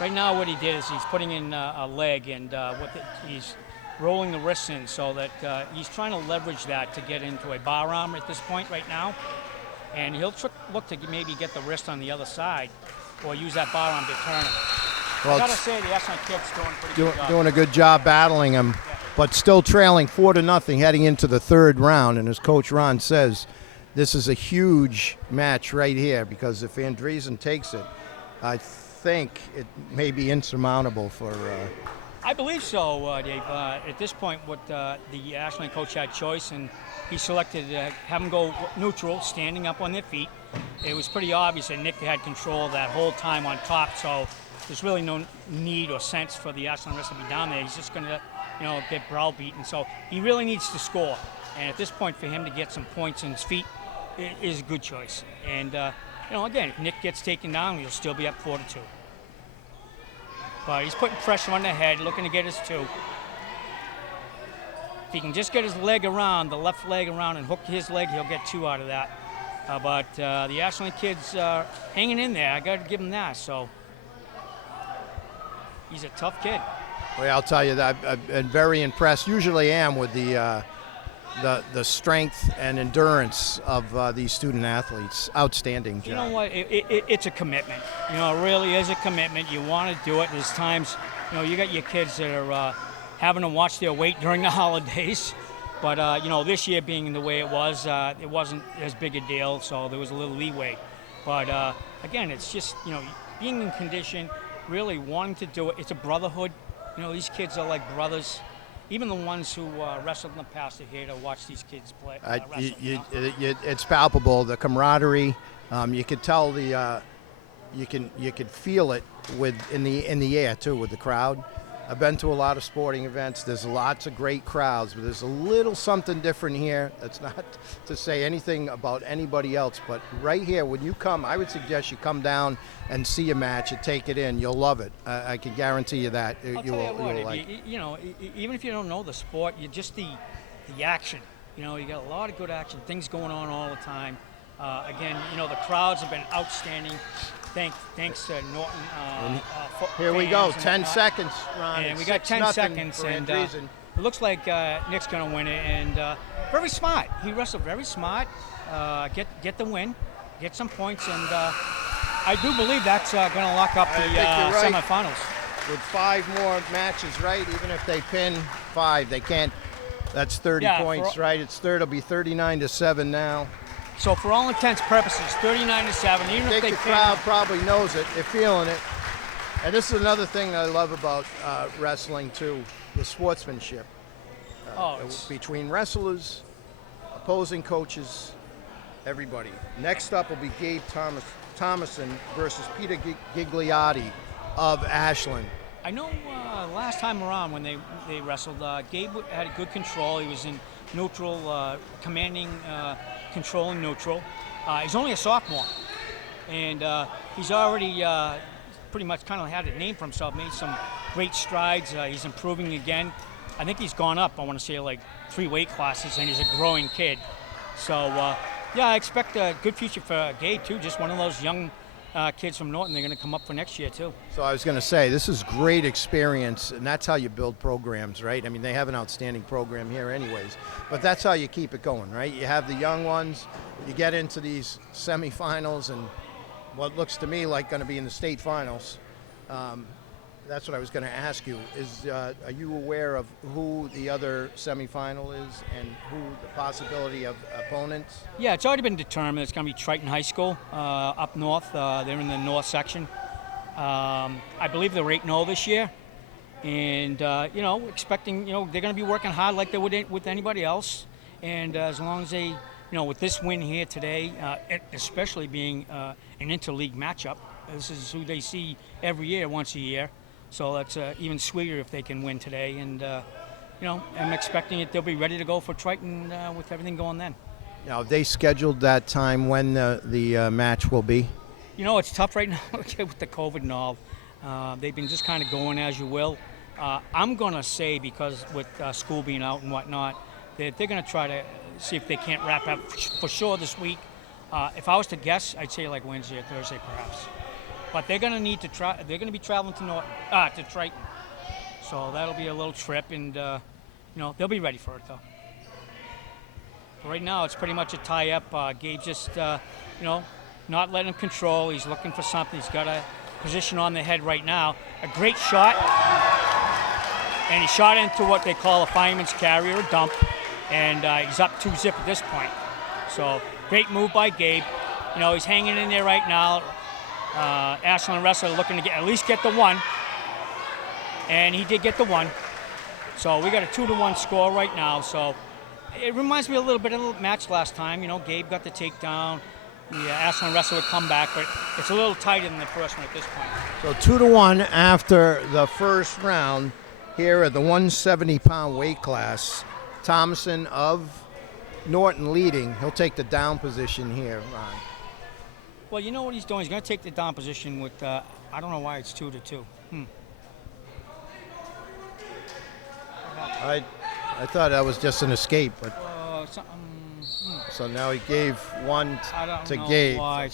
Right now what he did is he's putting in a leg, and he's rolling the wrists in so that he's trying to leverage that to get into a bar arm at this point right now. And he'll look to maybe get the wrist on the other side or use that bar arm to turn him. Well, I got to say, the Ashland kid's doing a pretty good job. Doing a good job battling him, but still trailing 4-0 heading into the third round. And as Coach Ron says, this is a huge match right here because if Andreessen takes it, I think it may be insurmountable for. I believe so, Dave. At this point, what the Ashland coach had choice, and he selected to have them go neutral, standing up on their feet. It was pretty obvious that Nick had control that whole time on top, so there's really no need or sense for the Ashland wrestler to be down there. He's just going to, get browbeaten. So he really needs to score, and at this point, for him to get some points in his feet is a good choice. And again, if Nick gets taken down, he'll still be up 4-2. But he's putting pressure on the head, looking to get his 2. If he can just get his leg around, the left leg around, and hook his leg, he'll get 2 out of that. But the Ashland kids are hanging in there. I got to give him that. So he's a tough kid. Well, I'll tell you that I've been very impressed. Usually am with the strength and endurance of these student athletes. Outstanding job. You know what? It's a commitment. You know, it really is a commitment. You want to do it. There's times, you know, you got your kids that are having to watch their weight during the holidays. But, you know, this year being the way it wasn't as big a deal, so there was a little leeway. But, again, it's just, you know, being in condition, really wanting to do it. It's a brotherhood. You know, these kids are like brothers. Even the ones who wrestled in the past are here to watch these kids play. Wrestle, it's palpable, the camaraderie. You could tell you could feel it in the air too with the crowd. I've been to a lot of sporting events. There's lots of great crowds, but there's a little something different here. That's not to say anything about anybody else, but right here, when you come, I would suggest you come down and see a match and take it in. You'll love it. I can guarantee you that. I'll tell you what, you know, even if you don't know the sport, you just the action. You know, you got a lot of good action, things going on all the time. Again, you know, the crowds have been outstanding. Thanks to Norton. Here we go, 10 seconds, Ron. And we got 10 seconds, and it looks like Nick's going to win it. And very smart. He wrestled very smart. Get the win, get some points, and I do believe that's going to lock up the semifinals. With 5 more matches, right? Even if they pin 5, they can't. That's 30 points, right? It'll be 39-7 now. So for all intents and purposes, 39-7. Even if they the crowd probably knows it. They're feeling it. And this is another thing that I love about wrestling too: the sportsmanship between wrestlers, opposing coaches, everybody. Next up will be Gabe Thomason versus Peter Gigliotti of Ashland. I know last time around when they wrestled, Gabe had good control. He was in neutral, commanding, controlling neutral. He's only a sophomore, and he's already pretty much kind of had a name for himself, made some great strides. He's improving again. I think he's gone up, I want to say, like 3 weight classes, and he's a growing kid. So, yeah, I expect a good future for Gabe, too. Just one of those young kids from Norton. They're going to come up for next year, too. So I was going to say, this is great experience, and that's how you build programs, right? I mean, they have an outstanding program here anyways, but that's how you keep it going, right? You have the young ones, you get into these semifinals, and what looks to me like going to be in the state finals. That's what I was going to ask you. Are you aware of who the other semifinal is and who the possibility of opponents? Yeah, it's already been determined. It's going to be Triton High School up north. They're in the north section. I believe they're 8-0 this year. And, you know, expecting, you know, they're going to be working hard like they would with anybody else. And as long as they, you know, with this win here today, especially being an interleague matchup, this is who they see every year, once a year. So that's even sweeter if they can win today. And, you know, I'm expecting they'll be ready to go for Triton with everything going then. Now, have they scheduled that time when the match will be? You know, it's tough right now with the COVID and all. They've been just kind of going as you will. I'm going to say, because with school being out and whatnot, that they're going to try to see if they can't wrap up for sure this week. If I was to guess, I'd say like Wednesday or Thursday perhaps. But they're going to need to try. They're going to be traveling to to Triton, so that'll be a little trip, and you know, they'll be ready for it though. But right now, it's pretty much a tie-up. Gabe just, you know, not letting him control. He's looking for something. He's got a position on the head right now. A great shot, and he shot into what they call a fireman's carry or a dump, and he's up 2-zip at this point. So great move by Gabe. You know, he's hanging in there right now. Ashland wrestler looking to at least get the 1, and he did get the 1. So we got a 2-1 score right now. So it reminds me a little bit of the match last time. You know, Gabe got the takedown. The Ashland wrestler would come back, but it's a little tighter than the first one at this point. So 2-1 after the first round here at the 170-pound weight class. Thomason of Norton leading. He'll take the down position here, Ron. Well, you know what he's doing? He's going to take the down position with, I don't know why it's 2-2. I thought that was just an escape, but So now he gave one I don't to know Gabe. why.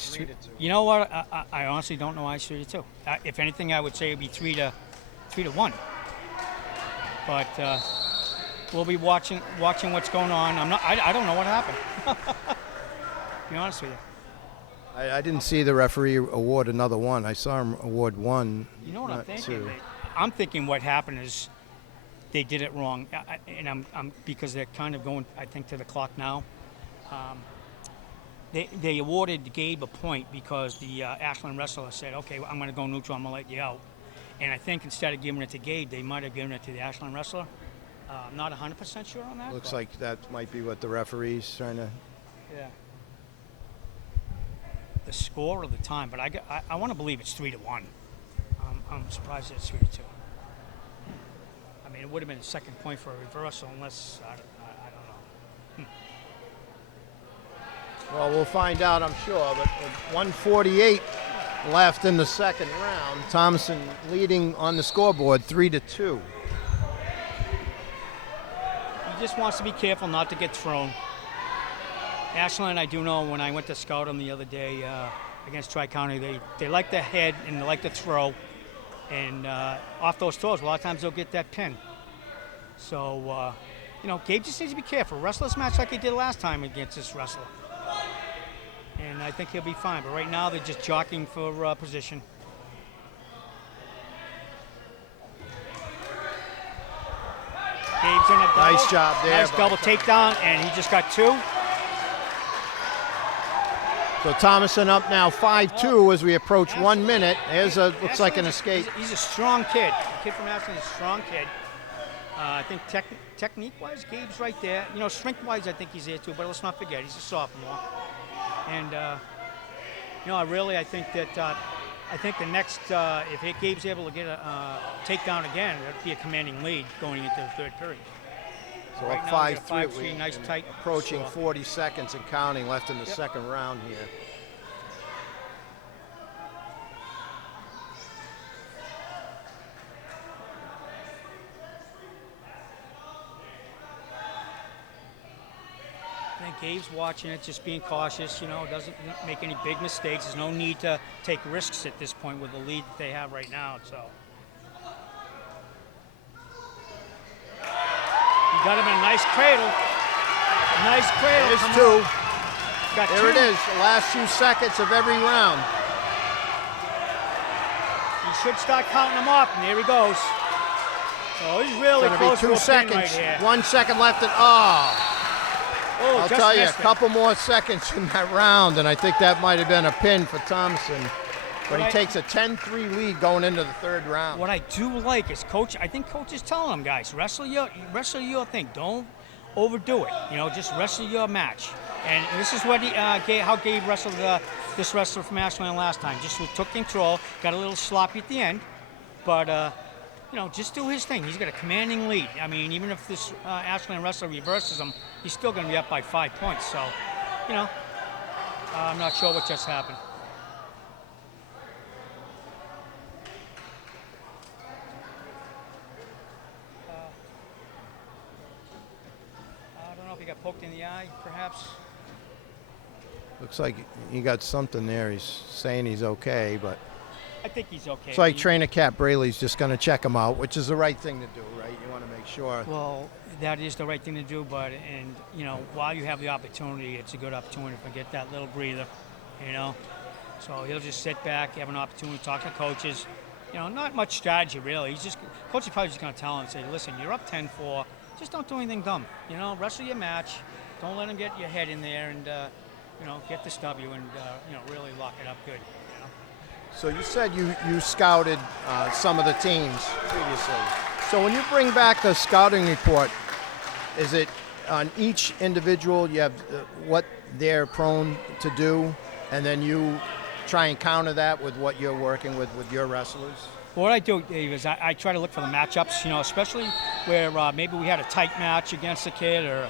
You know what? I honestly don't know why it's 3-2. If anything, I would say it'd be 3-1. But we'll be watching what's going on. I don't know what happened. To be honest with you. I didn't see the referee award another one. I saw him award one. You know what I'm not thinking? two. I'm thinking what happened is they did it wrong, and I'm because they're kind of going, I think, to the clock now. They awarded Gabe a point because the Ashland wrestler said, "Okay, I'm going to go neutral. I'm going to let you out." And I think instead of giving it to Gabe, they might have given it to the Ashland wrestler. I'm not 100% sure on that. Looks like that might be what the referee's trying to. Yeah. The score or the time, but I want to believe it's 3-1. I'm surprised it's 3-2. I mean, it would have been a second point for a reversal unless I don't know. Well, we'll find out, I'm sure. But with 1:48 left in the second round, Thompson leading on the scoreboard 3-2. He just wants to be careful not to get thrown. Ashland, I do know when I went to scout them the other day against Tri-County, they like the head and they like to throw. And off those throws, a lot of times they'll get that pin. So, Gabe just needs to be careful. Wrestlers match like he did last time against this wrestler. And I think he'll be fine. But right now, they're just jockeying for position. Gabe's in a double. Nice job there. Nice double takedown, and he just got two. So Thomason up now 5-2 as we approach 1 minute. There's looks like an escape. He's a strong kid. The kid from Ashland is a strong kid. I think technique-wise, Gabe's right there. Strength-wise, I think he's there too. But let's not forget, he's a sophomore. And I think that the next, if Gabe's able to get a takedown again, that'd be a commanding lead going into the third period. So Right up now, we got 5-3. 5-3, nice tight Approaching score. 40 seconds and counting left in the second round here. I think Gabe's watching it, just being cautious, doesn't make any big mistakes. There's no need to take risks at this point with the lead that they have right now. So he got him in a nice cradle. Nice cradle. There's Come two. on. Got There two. it is, the last few seconds of every round. He should start counting them off, and there he goes. So he's really It's going close to be 2 to a pin right seconds. here. 1 second left. I'll just tell you, a missed it. couple more seconds in that round, and I think that might have been a pin for Thompson. But he takes a 10-3 lead going into the third round. What I do like is I think Coach is telling them, guys, wrestle your thing. Don't overdo it. Just wrestle your match. And this is what how Gabe wrestled this wrestler from Ashland last time. Just took control, got a little sloppy at the end, but just do his thing. He's got a commanding lead. I mean, even if this Ashland wrestler reverses him, he's still going to be up by 5 points. So, I'm not sure what just happened. I don't know if he got poked in the eye, perhaps. Looks like he got something there. He's saying he's okay, but I think he's okay. it's like trainer Cat Braley's just going to check him out, which is the right thing to do, right? You want to make sure. Well, that is the right thing to do, but while you have the opportunity, it's a good opportunity to get that little breather, So he'll just sit back, have an opportunity to talk to coaches. Not much strategy really. Coach is probably just going to tell him and say, listen, you're up 10-4. Just don't do anything dumb. Wrestle your match. Don't let him get your head in there and get this W and really lock it up good. So you said you scouted some of the teams previously. So when you bring back the scouting report, is it on each individual you have what they're prone to do, and then you try and counter that with what you're working with your wrestlers? What I do, Dave, is I try to look for the matchups, especially where maybe we had a tight match against a kid, or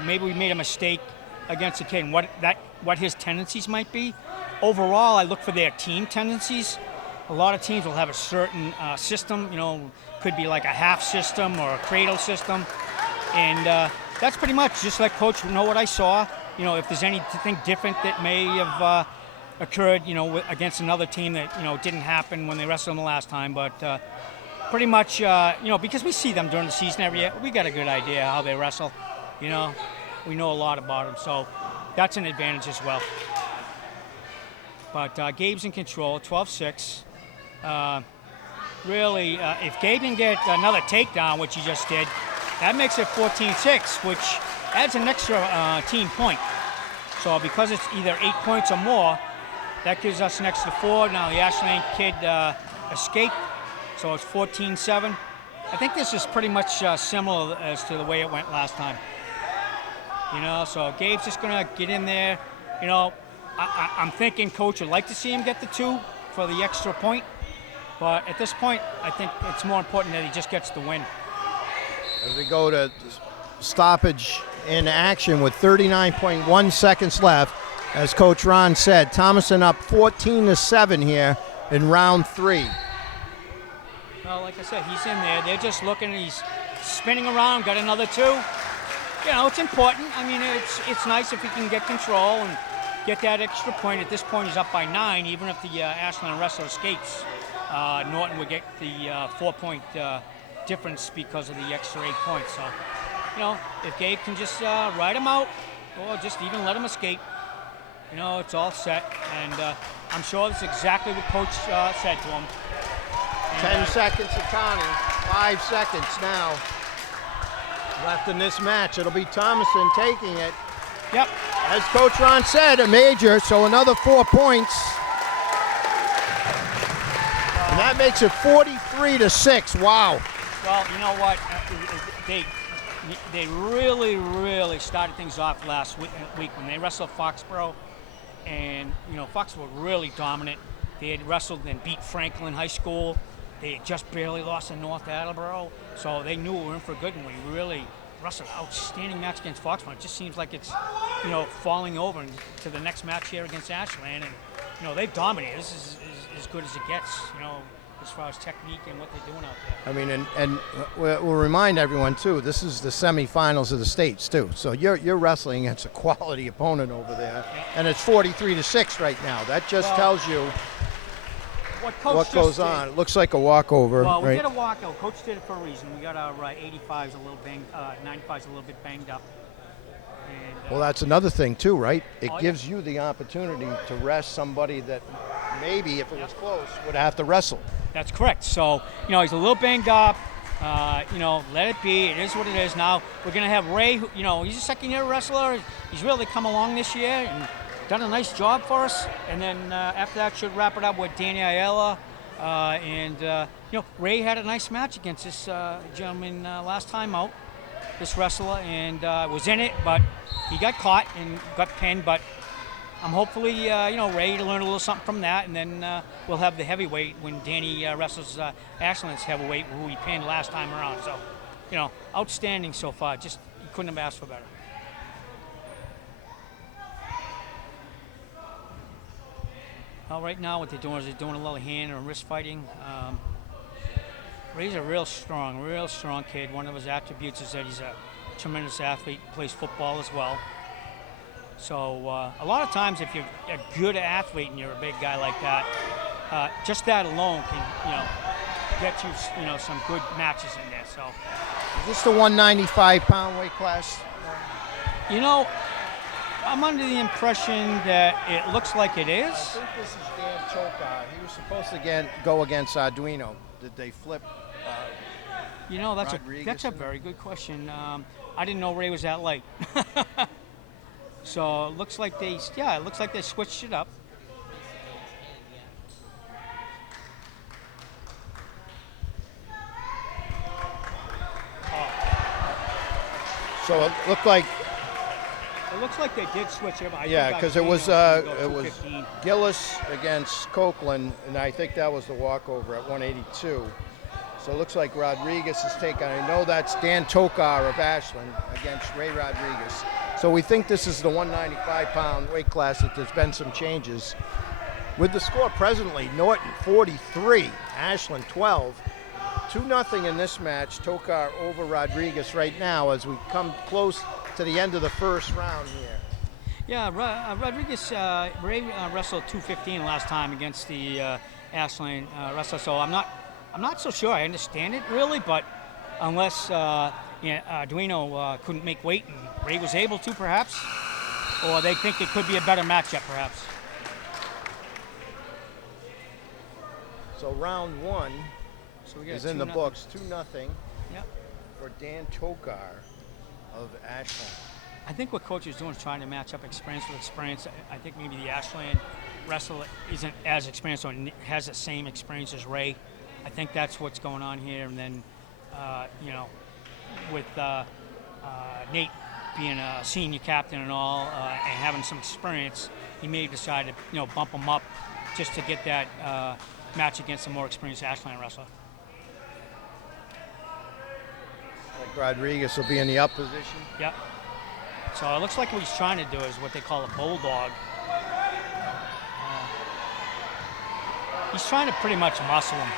maybe we made a mistake against a kid, and what his tendencies might be. Overall, I look for their team tendencies. A lot of teams will have a certain system, could be like a half system or a cradle system. And that's pretty much just let Coach know what I saw. You know, if there's anything different that may have occurred, you know, against another team that, you know, didn't happen when they wrestled them the last time. But pretty much, you know, because we see them during the season every year, we got a good idea how they wrestle. You know, we know a lot about them. So that's an advantage as well. But Gabe's in control, 12-6. Really, if Gabe can get another takedown, which he just did, that makes it 14-6, which adds an extra team point. So because it's either 8 points or more, that gives us an extra 4. Now the Ashland kid escaped, so it's 14-7. I think this is pretty much similar as to the way it went last time. You know, so Gabe's just going to get in there. You know, I'm thinking Coach would like to see him get the 2 for the extra point. But at this point, I think it's more important that he just gets the win. As we go to stoppage in action with 39.1 seconds left, as Coach Ron said, Thomason up 14-7 here in round 3. Well, like I said, he's in there. They're just looking. He's spinning around. Got another 2. You know, it's important. I mean, it's nice if he can get control and get that extra point. At this point, he's up by 9. Even if the Ashland wrestler escapes, Norton would get the 4-point difference because of the extra 8 points. So, you know, if Gabe can just ride him out or just even let him escape, you know, it's all set. And I'm sure that's exactly what Coach said to him. And, 10 seconds to Connie, 5 seconds now left in this match. It'll be Thomason taking it. Yep. As Coach Ron said, a major, so another 4 points. And that makes it 43-6. Wow. Well, you know what? They really started things off last week when they wrestled Foxborough, and you know Foxborough were really dominant. They had wrestled and beat Franklin High School. They had just barely lost to North Attleboro, so they knew we were in for good, and we really wrestled an outstanding match against Foxborough. It just seems like it's, you know, falling over to the next match here against Ashland, and you know they've dominated. This is as good as it gets, you know, as far as technique and what they're doing out there. I mean, and we'll remind everyone too, this is the semifinals of the states too. So you're wrestling against a quality opponent over there, and it's 43-6 right now. That just tells you what goes on. It looks like a walkover. Well, we right? did a walkout. Coach did it for a reason. We got our 85s a little banged, 95s a little bit banged up. And, Well, that's another thing too, right? It Oh, yeah. gives you the opportunity to rest somebody that maybe, if it was close, would have to wrestle. That's correct. So, you know, he's a little banged up. You know, let it be. It is what it is. Now, we're going to have Ray, who, you know, he's a second-year wrestler. He's really come along this year and done a nice job for us. And then after that, should wrap it up with Danny Ayala. You know, Ray had a nice match against this gentleman last time out, this wrestler, and was in it, but he got caught and got pinned. But I'm hopefully, you know, Ray to learn a little something from that, and then we'll have the heavyweight when Danny wrestles Ashland's heavyweight, who he pinned last time around. So, you know, outstanding so far. Just, you couldn't have asked for better. Well, right now what they're doing is they're doing a little hand or wrist fighting. Ray's a real strong kid. One of his attributes is that he's a tremendous athlete, plays football as well. So a lot of times if you're a good athlete and you're a big guy like that, just that alone can, you know, get you, you know, some good matches in there. So, Is this the 195-pound weight class? you know, I'm under the impression that it looks like it is. I think this is Dan Choka. He was supposed to go against Arduino. Did they flip? You know, that's Rodriguez a very good question. I didn't know Ray was that light. So it looks like they switched it up. So it looked like, It looks like they did switch it up. yeah, because it was 215. Gillis against Copeland, and I think that was the walkover at 182. So it looks like Rodriguez is taking. I know that's Dan Tokar of Ashland against Ray Rodriguez. So we think this is the 195-pound weight class that there's been some changes. With the score presently, Norton 43, Ashland 12. 2-0 in this match. Tokar over Rodriguez right now as we come close to the end of the first round here. Yeah, Rodriguez Ray wrestled 215 last time against the Ashland wrestler, so I'm not so sure I understand it really, but unless Duino couldn't make weight and Ray was able to, perhaps, or they think it could be a better matchup, perhaps. So round one So is in the books, 2-0 Yep. for Dan Tokar of Ashland. I think what coach is doing is trying to match up experience with experience. I think maybe the Ashland wrestler isn't as experienced or has the same experience as Ray. I think that's what's going on here. And then, with Nate being a senior captain and all, and having some experience, he may decide to, bump him up just to get that match against a more experienced Ashland wrestler. Like Rodriguez will be in the up position. Yep. So it looks like what he's trying to do is what they call a bulldog. He's trying to pretty much muscle him.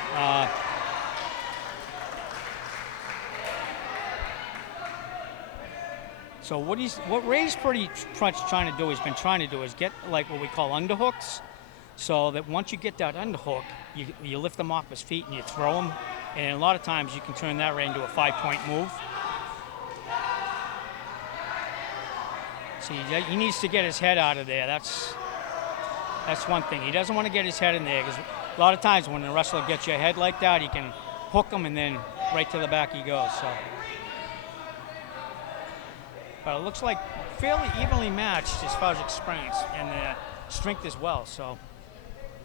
So what Ray's pretty much trying to do, he's been trying to do, is get like what we call underhooks, so that once you get that underhook, you lift him off his feet and you throw him, and a lot of times you can turn that right into a 5-point move. See, he needs to get his head out of there. That's one thing. He doesn't want to get his head in there because a lot of times when a wrestler gets your head like that, he can hook him and then right to the back he goes. So, but it looks like fairly evenly matched as far as experience and strength as well. So,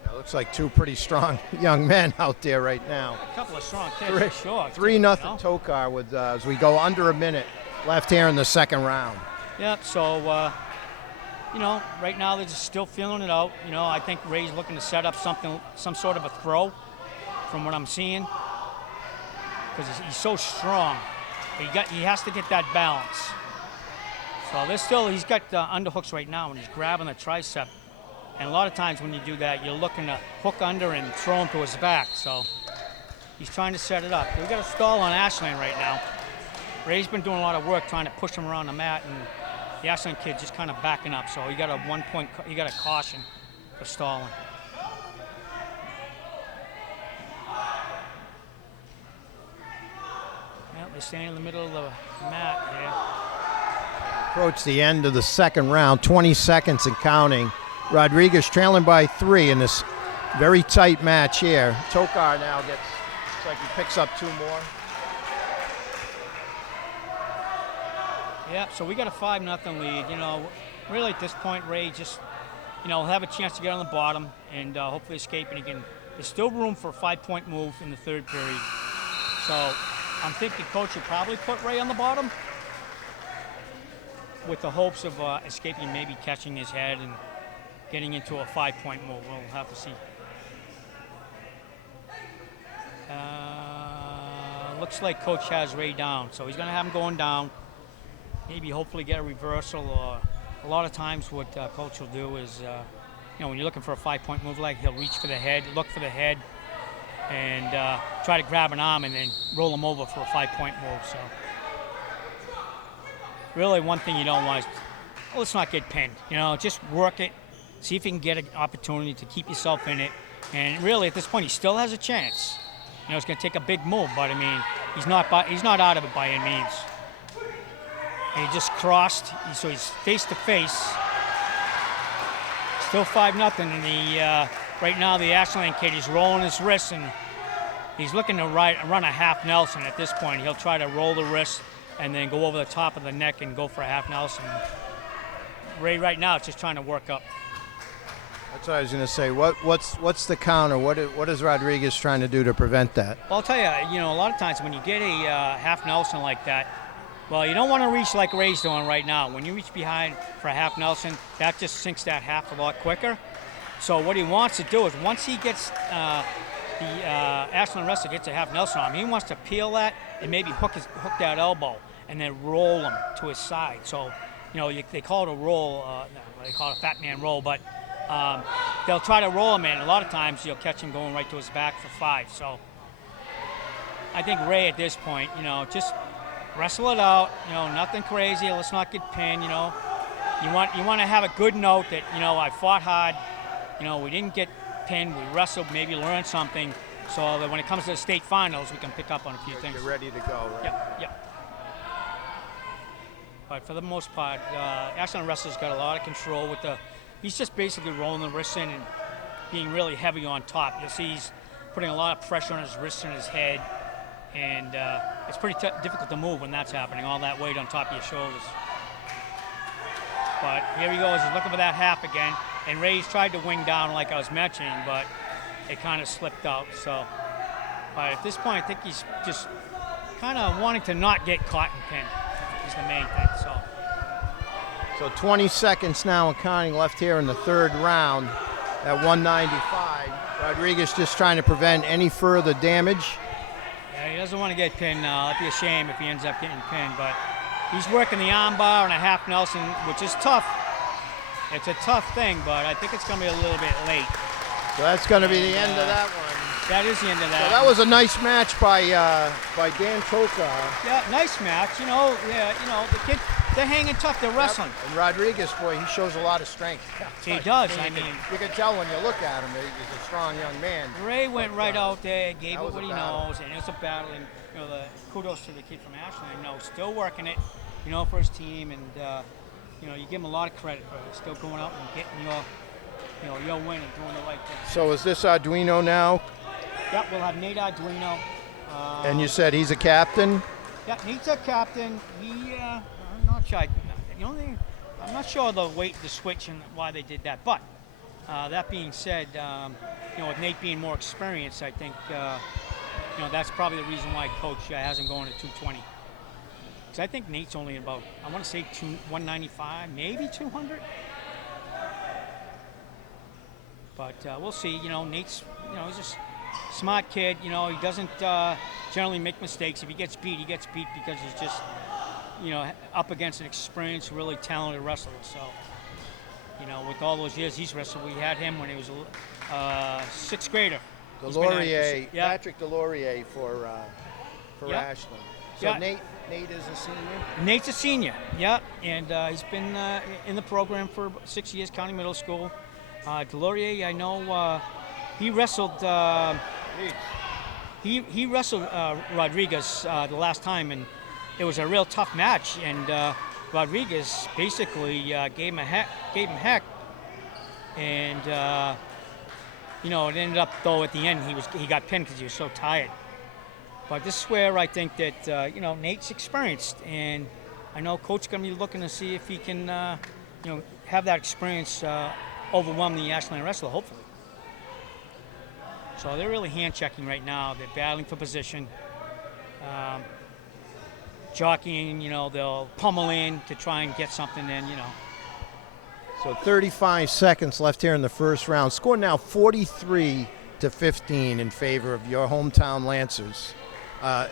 it looks like two pretty strong young men out there right now. a couple of strong kids for sure. 3-0 Tokar with as we go under a minute left here in the second round. Yep. So, right now they're just still feeling it out. I think Ray's looking to set up some sort of a throw, from what I'm seeing, because he's so strong. He has to get that balance. So he's got underhooks right now, and he's grabbing the tricep. And a lot of times when you do that, you're looking to hook under and throw him to his back. So he's trying to set it up. We've got a stall on Ashland right now. Ray's been doing a lot of work trying to push him around the mat, and the Ashland kid just kind of backing up. So he got a caution for stalling. Well, they're staying in the middle of the mat here. Approach the end of the second round, 20 seconds and counting. Rodriguez trailing by 3 in this very tight match here. Tokar now looks like he picks up 2 more. Yep, so we got a 5-0 lead. Really at this point, Ray just, have a chance to get on the bottom and hopefully escape. And there's still room for a 5-point move in the third period. So I'm thinking coach would probably put Ray on the bottom with the hopes of escaping, maybe catching his head and getting into a 5-point move. We'll have to see. Looks like coach has Ray down, so he's going to have him going down. Maybe hopefully get a reversal. Or a lot of times what coach will do is, when you're looking for a 5-point move, like he'll reach for the head, look for the head, and try to grab an arm and then roll him over for a 5-point move. So really one thing you don't want is, let's not get pinned. Just work it, see if you can get an opportunity to keep yourself in it. And really at this point he still has a chance. It's going to take a big move, but he's not out of it by any means. And he just crossed, so he's face to face. Still 5-0, and right now the Ashland kid is rolling his wrists, and he's looking to run a half Nelson at this point. He'll try to roll the wrist and then go over the top of the neck and go for a half Nelson. Ray right now is just trying to work up. That's what I was going to say. What's the counter? What is Rodriguez trying to do to prevent that? Well, I'll tell you, a lot of times when you get a half Nelson like that, well, you don't want to reach like Ray's doing right now. When you reach behind for a half Nelson, that just sinks that half a lot quicker. So what he wants to do is once he gets the Ashland wrestler gets a half Nelson on him, he wants to peel that and maybe hook that elbow and then roll him to his side. So, they call it a roll. They call it a fat man roll, but they'll try to roll him in. A lot of times you'll catch him going right to his back for 5. So I think Ray at this point, just wrestle it out. Nothing crazy. Let's not get pinned. You want to have a good note that I fought hard. We didn't get pinned. We wrestled. Maybe learn something, so that when it comes to the state finals, we can pick up on a few things. You're ready to go, right? Yep. But for the most part, Ashland wrestler's got a lot of control with he's just basically rolling the wrists in and being really heavy on top. You'll see he's putting a lot of pressure on his wrists and his head, and it's pretty difficult to move when that's happening, all that weight on top of your shoulders. But here he goes, he's looking for that half again, and Ray's tried to wing down like I was mentioning, but it kind of slipped out. So, but at this point, I think he's just kind of wanting to not get caught and pinned is the main thing. So 20 seconds now and counting left here in the third round at 195. Rodriguez just trying to prevent any further damage. Yeah, he doesn't want to get pinned now. It'd be a shame if he ends up getting pinned, but he's working the arm bar and a half Nelson, which is tough. It's a tough thing, but I think it's going to be a little bit late. So that's going to be the end of that one. That is the end of that. So that was a nice match by Dan Toka. Yeah, nice match. The kid, they're hanging tough. They're wrestling. Yep. And Rodriguez, boy, he shows a lot of strength. He does. You can tell when you look at him. He's a strong young man. Ray went right out there, gave it was what a he battle. knows, and it's a battle. And the kudos to the kid from Ashland. Still working it, for his team, and you give him a lot of credit for it. Still going out and getting your win and doing the right thing. So is this Arduino now? Yep, we'll have Nate Arduino. And you said he's a captain? Yeah, Nate's a captain. I'm not sure. I'm not sure the switch and why they did that. But that being said, with Nate being more experienced, I think that's probably the reason why Coach has him going to 220. Because I think Nate's only about, I want to say 195, maybe 200. But we'll see. Nate's, he's just smart kid. He doesn't generally make mistakes. If he gets beat, because he's just, up against an experienced, really talented wrestler. So, with all those years he's wrestled, we had him when he was a sixth grader. Delorier, Patrick Delorier for Ashland. So Yeah. Nate is a senior? Nate's a senior, yeah, and he's been in the program for 6 years, County Middle School. Delorier, I know he wrestled. He wrestled Rodriguez the last time, and it was a real tough match. And Rodriguez basically gave him heck, and it ended up though at the end he got pinned because he was so tired. But this is where I think that Nate's experienced, and I know Coach's going to be looking to see if he can have that experience overwhelm the Ashland wrestler, hopefully. So they're really hand-checking right now. They're battling for position, jockeying. They'll pummel in to try and get something in. So 35 seconds left here in the first round. Score now 43-15 in favor of your hometown Lancers.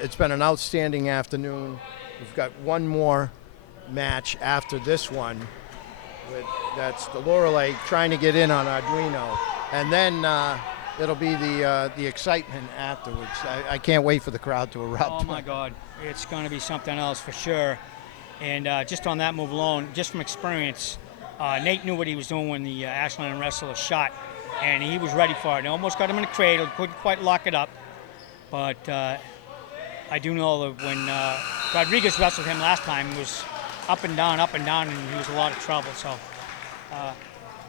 It's been an outstanding afternoon. We've got one more match after this one. That's the Lorelei trying to get in on Arduino. And then it'll be the excitement afterwards. I can't wait for the crowd to erupt. Oh, my God. It's going to be something else for sure. And just on that move alone, just from experience, Nate knew what he was doing when the Ashland wrestler shot, and he was ready for it. He almost got him in the cradle, couldn't quite lock it up. But I do know that when Rodriguez wrestled him last time, it was up and down, and he was in a lot of trouble. So,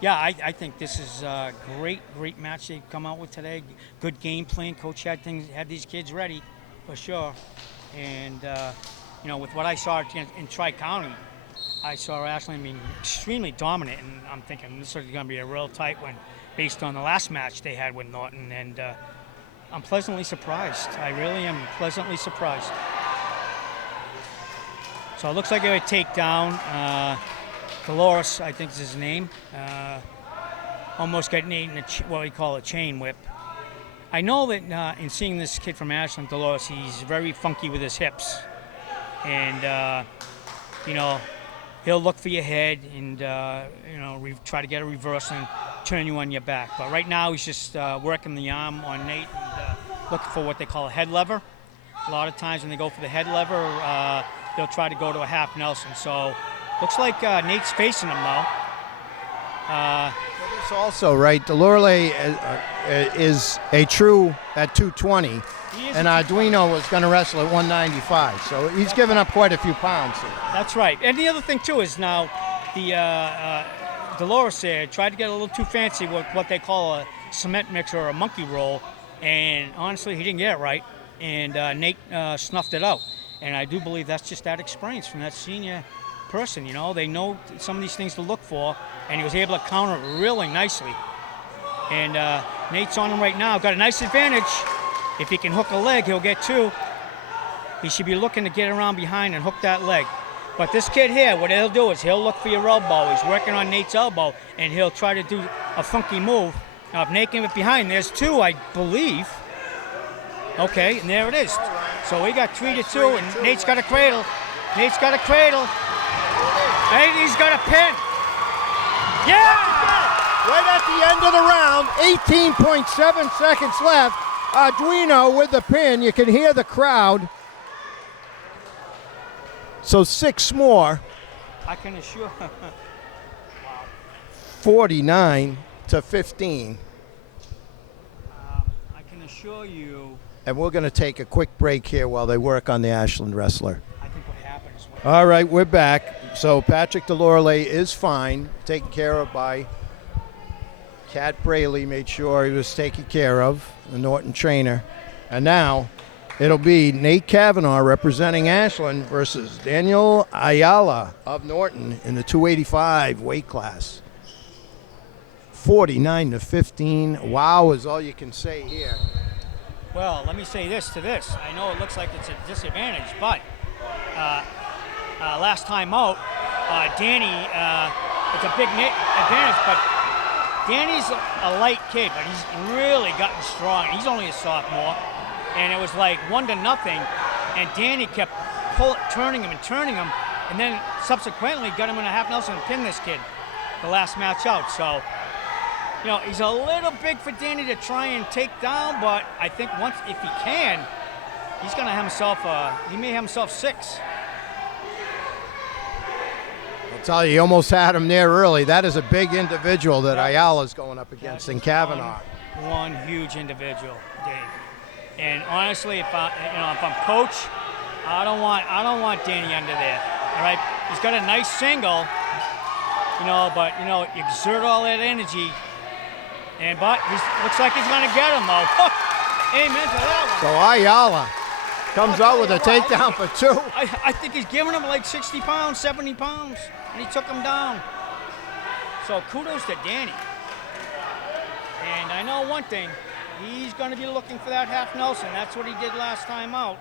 I think this is a great match they've come out with today. Good game plan. Coach had these kids ready, for sure. And, with what I saw in Tri-County, I saw Ashland being extremely dominant, and I'm thinking this is going to be a real tight one based on the last match they had with Norton. And I'm pleasantly surprised. I really am pleasantly surprised. So it looks like a takedown. Dolores, I think is his name, almost got Nate in what we call a chain whip. I know that in seeing this kid from Ashland, Dolores, he's very funky with his hips. And, he'll look for your head and, try to get a reverse and turn you on your back. But right now he's just working the arm on Nate and looking for what they call a head lever. A lot of times when they go for the head lever, they'll try to go to a half Nelson. So looks like Nate's facing him now. This also, right, Delorle is a true at 220, and Arduino was going to wrestle at 195, so he's given up quite a few pounds here. That's right. And the other thing, too, is now the Dolores there tried to get a little too fancy with what they call a cement mix or a monkey roll, and honestly, he didn't get it right, and Nate snuffed it out. And I do believe that's just that experience from that senior person. You know, they know some of these things to look for, and he was able to counter it really nicely. And Nate's on him right now. Got a nice advantage. If he can hook a leg, he'll get 2. He should be looking to get around behind and hook that leg. But this kid here, what he'll do is he'll look for your elbow. He's working on Nate's elbow, and he'll try to do a funky move. Now, if Nate can get behind, there's 2, I believe. Okay, and there it is. So we got 3-2, and Nate's got a cradle. Nate's got a cradle. And he's got a pin. Yeah! Right at the end of the round, 18.7 seconds left. Arduino with the pin. You can hear the crowd. So 6 more. I can assure. 49 to 15. I can assure you. And we're going to take a quick break here while they work on the Ashland wrestler. I think what happened is what. All right, we're back. So Patrick Delorle is fine, taken care of by Cat Braley. Made sure he was taken care of, the Norton trainer. And now it'll be Nate Kavanaugh representing Ashland versus Daniel Ayala of Norton in the 285 weight class. 49 to 15. Wow is all you can say here. Well, let me say this to this. I know it looks like it's a disadvantage, but last time out, Danny, it's a big advantage, but Danny's a light kid, but he's really gotten strong. He's only a sophomore, and it was like 1-0, and Danny kept turning him, and then subsequently got him in a half Nelson and pinned this kid the last match out. So, you know, he's a little big for Danny to try and take down, but I think once, if he can, he's going to have himself, he may have himself 6. I'll tell you, he almost had him there early. That is a big individual that Ayala's going up against in Kavanaugh. One huge individual, Dave. And honestly, if I'm coach, I don't want Danny under there. All right, he's got a nice single, but exert all that energy. But looks like he's going to get him, though. Amen to that one. So Ayala comes out with a takedown for 2. I think he's giving him like 60 pounds, 70 pounds, and he took him down. So kudos to Danny. And I know one thing, he's going to be looking for that half Nelson. That's what he did last time out.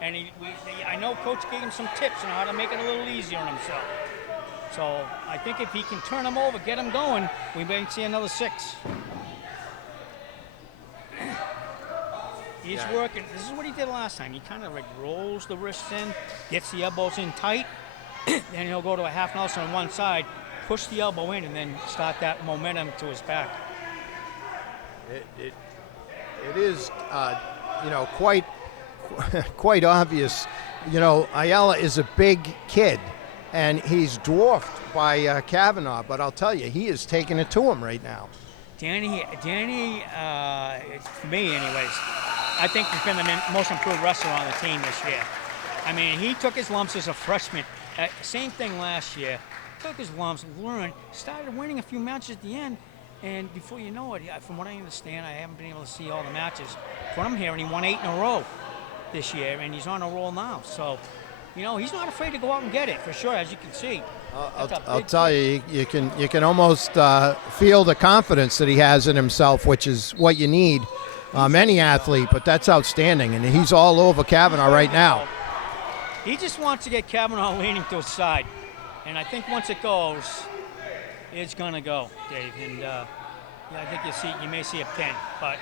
And I know Coach gave him some tips on how to make it a little easier on himself. So I think if he can turn him over, get him going, we may see another 6. He's working. This is what he did last time. He kind of like rolls the wrists in, gets the elbows in tight, then he'll go to a half Nelson on one side, push the elbow in, and then start that momentum to his back. It is, quite obvious. Ayala is a big kid, and he's dwarfed by Kavanaugh. But I'll tell you, he is taking it to him right now. Danny, for me anyways, I think he's been the most improved wrestler on the team this year. I mean, he took his lumps as a freshman. Same thing last year. Took his lumps, learned, started winning a few matches at the end, and before you know it, from what I understand, I haven't been able to see all the matches. From what I'm hearing, he won 8 in a row this year, and he's on a roll now. So, he's not afraid to go out and get it, for sure, as you can see. I'll tell you, you can almost feel the confidence that he has in himself, which is what you need. Any athlete, but that's outstanding, and he's all over Kavanaugh right now. He just wants to get Kavanaugh leaning to his side, and I think once it goes, it's going to go, Dave. And I think you may see a pin, but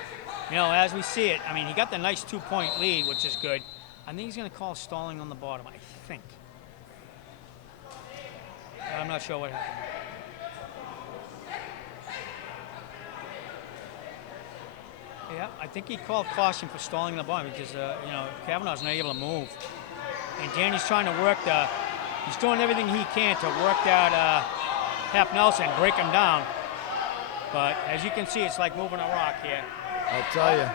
as we see it, I mean, he got the nice 2-point lead, which is good. I think he's going to call stalling on the bottom. I think. I'm not sure what happened. Yeah, I think he called caution for stalling the ball because, Kavanaugh's not able to move. And Danny's trying to he's doing everything he can to work that half Nelson, break him down. But as you can see, it's like moving a rock here. I'll tell you.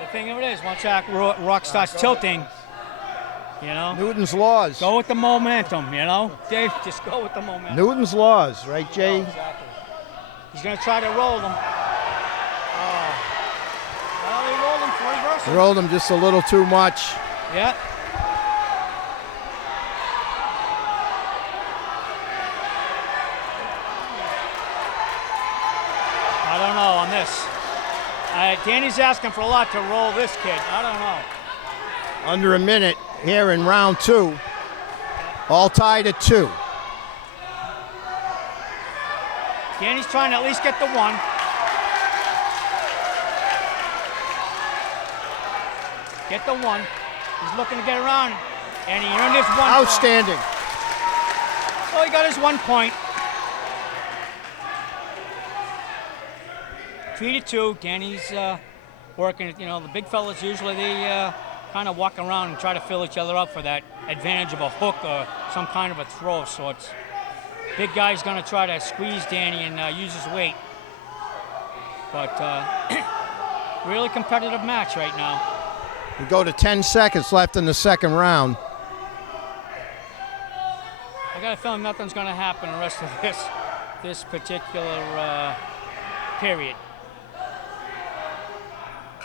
The thing of it is, once that rock starts tilting, Newton's laws. go with the momentum, Dave, just go with the momentum. Newton's laws, right, Jay? Exactly. He's going to try to roll them. Oh. Well, he rolled him for reversal. Rolled him just a little too much. Yeah. I don't know on this. Danny's asking for a lot to roll this kid. I don't know. Under a minute here in round 2. All tied at 2. Danny's trying to at least get the 1. Get the 1. He's looking to get around, and he earned his 1 point. Outstanding. Oh, he got his 1 point. 3-2. Danny's working it. The big fellas usually they kind of walk around and try to fill each other up for that advantage of a hook or some kind of a throw of sorts. Big guy's going to try to squeeze Danny and use his weight. But really competitive match right now. We go to 10 seconds left in the second round. I got a feeling nothing's going to happen the rest of this particular period.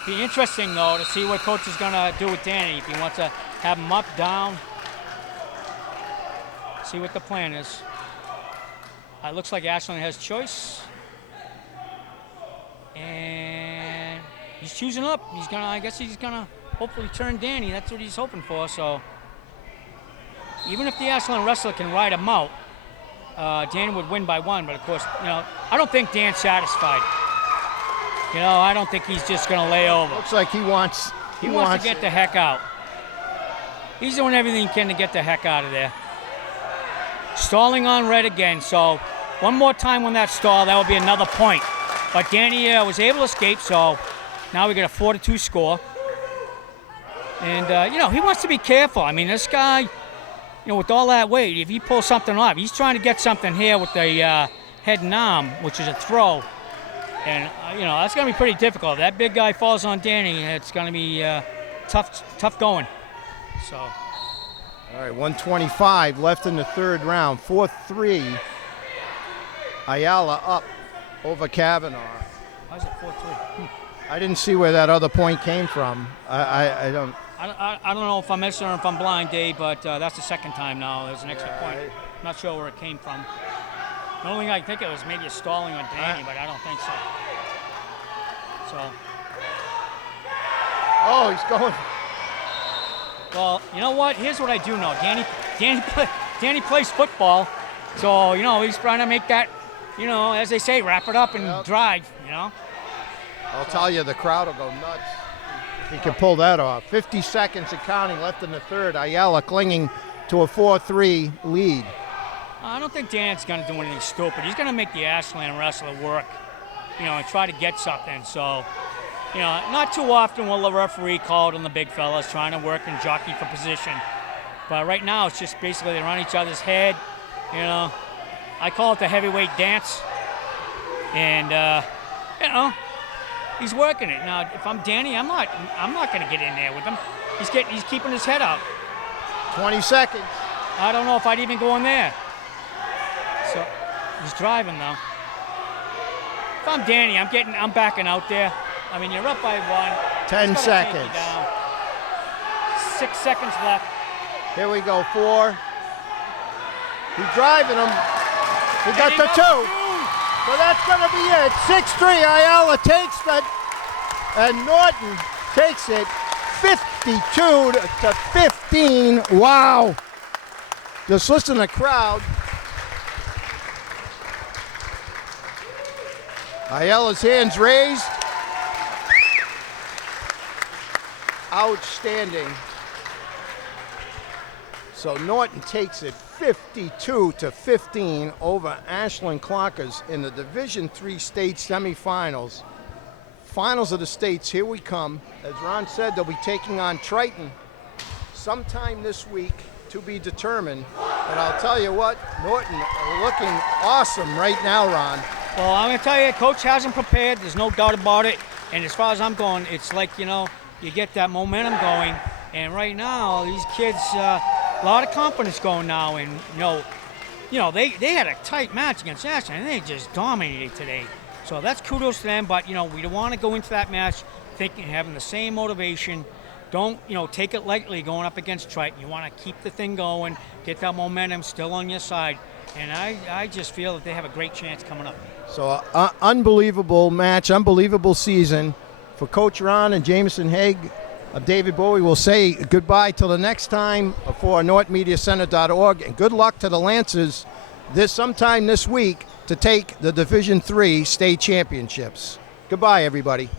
Be interesting though to see what coach is going to do with Danny. If he wants to have him up, down, see what the plan is. It looks like Ashland has choice, and he's choosing up. I guess he's gonna hopefully turn Danny. That's what he's hoping for. So even if the Ashland wrestler can ride him out, Danny would win by 1. But of course, I don't think Dan's satisfied. I don't think he's just gonna lay over. Looks like he wants to get the heck out. He's doing everything he can to get the heck out of there. Stalling on red again, so one more time on that stall, that would be another point. But Danny was able to escape, so now we get a 4-2 score. And, he wants to be careful. I mean, this guy, with all that weight, if he pulls something off, he's trying to get something here with the head and arm, which is a throw. And, that's going to be pretty difficult. If that big guy falls on Danny, it's going to be tough going. So. All right, 1:25 left in the third round. 4-3. Ayala up over Kavanaugh. Why is it 4-3? I didn't see where that other point came from. I don't. I don't know if I'm missing or if I'm blind, Dave, but that's the second time now. There's an extra point. I'm not sure where it came from. The only thing I think it was maybe a stalling on Danny, but I don't think so. Oh, he's going. Well, you know what? Here's what I do know. Danny plays football, so he's trying to make that, as they say, wrap it up and drive. I'll tell you, the crowd will go nuts if he can pull that off. 50 seconds and counting left in the third. Ayala clinging to a 4-3 lead. I don't think Dan's going to do anything stupid. He's going to make the Ashland wrestler work, and try to get something. So, not too often will the referee call it on the big fellas trying to work and jockey for position. But right now, it's just basically they're on each other's head. I call it the heavyweight dance. And, he's working it. Now, if I'm Danny, I'm not going to get in there with him. He's keeping his head out. 20 seconds. I don't know if I'd even go in there. So he's driving though. If I'm Danny, I'm backing out there. I mean, you're up by 1. 10 seconds. 6 seconds left. Here we go. 4. He's driving him. He got the 2. So that's going to be it. 6-3. Ayala takes it, and Norton takes it 52 to 15. Wow. Just listen to the crowd. Ayala's hands raised. Outstanding. So Norton takes it 52 to 15 over Ashland Clockers in the Division III state semifinals finals of the states, here we come. As Ron said, they'll be taking on Triton sometime this week, to be determined. But I'll tell you what, Norton are looking awesome right now, Ron. Well, I'm going to tell you, Coach hasn't prepared. There's no doubt about it. And as far as I'm going, it's like, you know, you get that momentum going. And right now, these kids, a lot of confidence going now. And, you know, they had a tight match against Ashland, and they just dominated today. So that's kudos to them. But, you know, we don't want to go into that match thinking, having the same motivation. Don't, you know, take it lightly going up against Triton. You want to keep the thing going, get that momentum still on your side. And I just feel that they have a great chance coming up. So, unbelievable match, unbelievable season for Coach Ron and Jameson Haig. David Bowie will say goodbye till the next time for NortonMediaCenter.org. And good luck to the Lancers sometime this week to take the Division III state championships. Goodbye, everybody.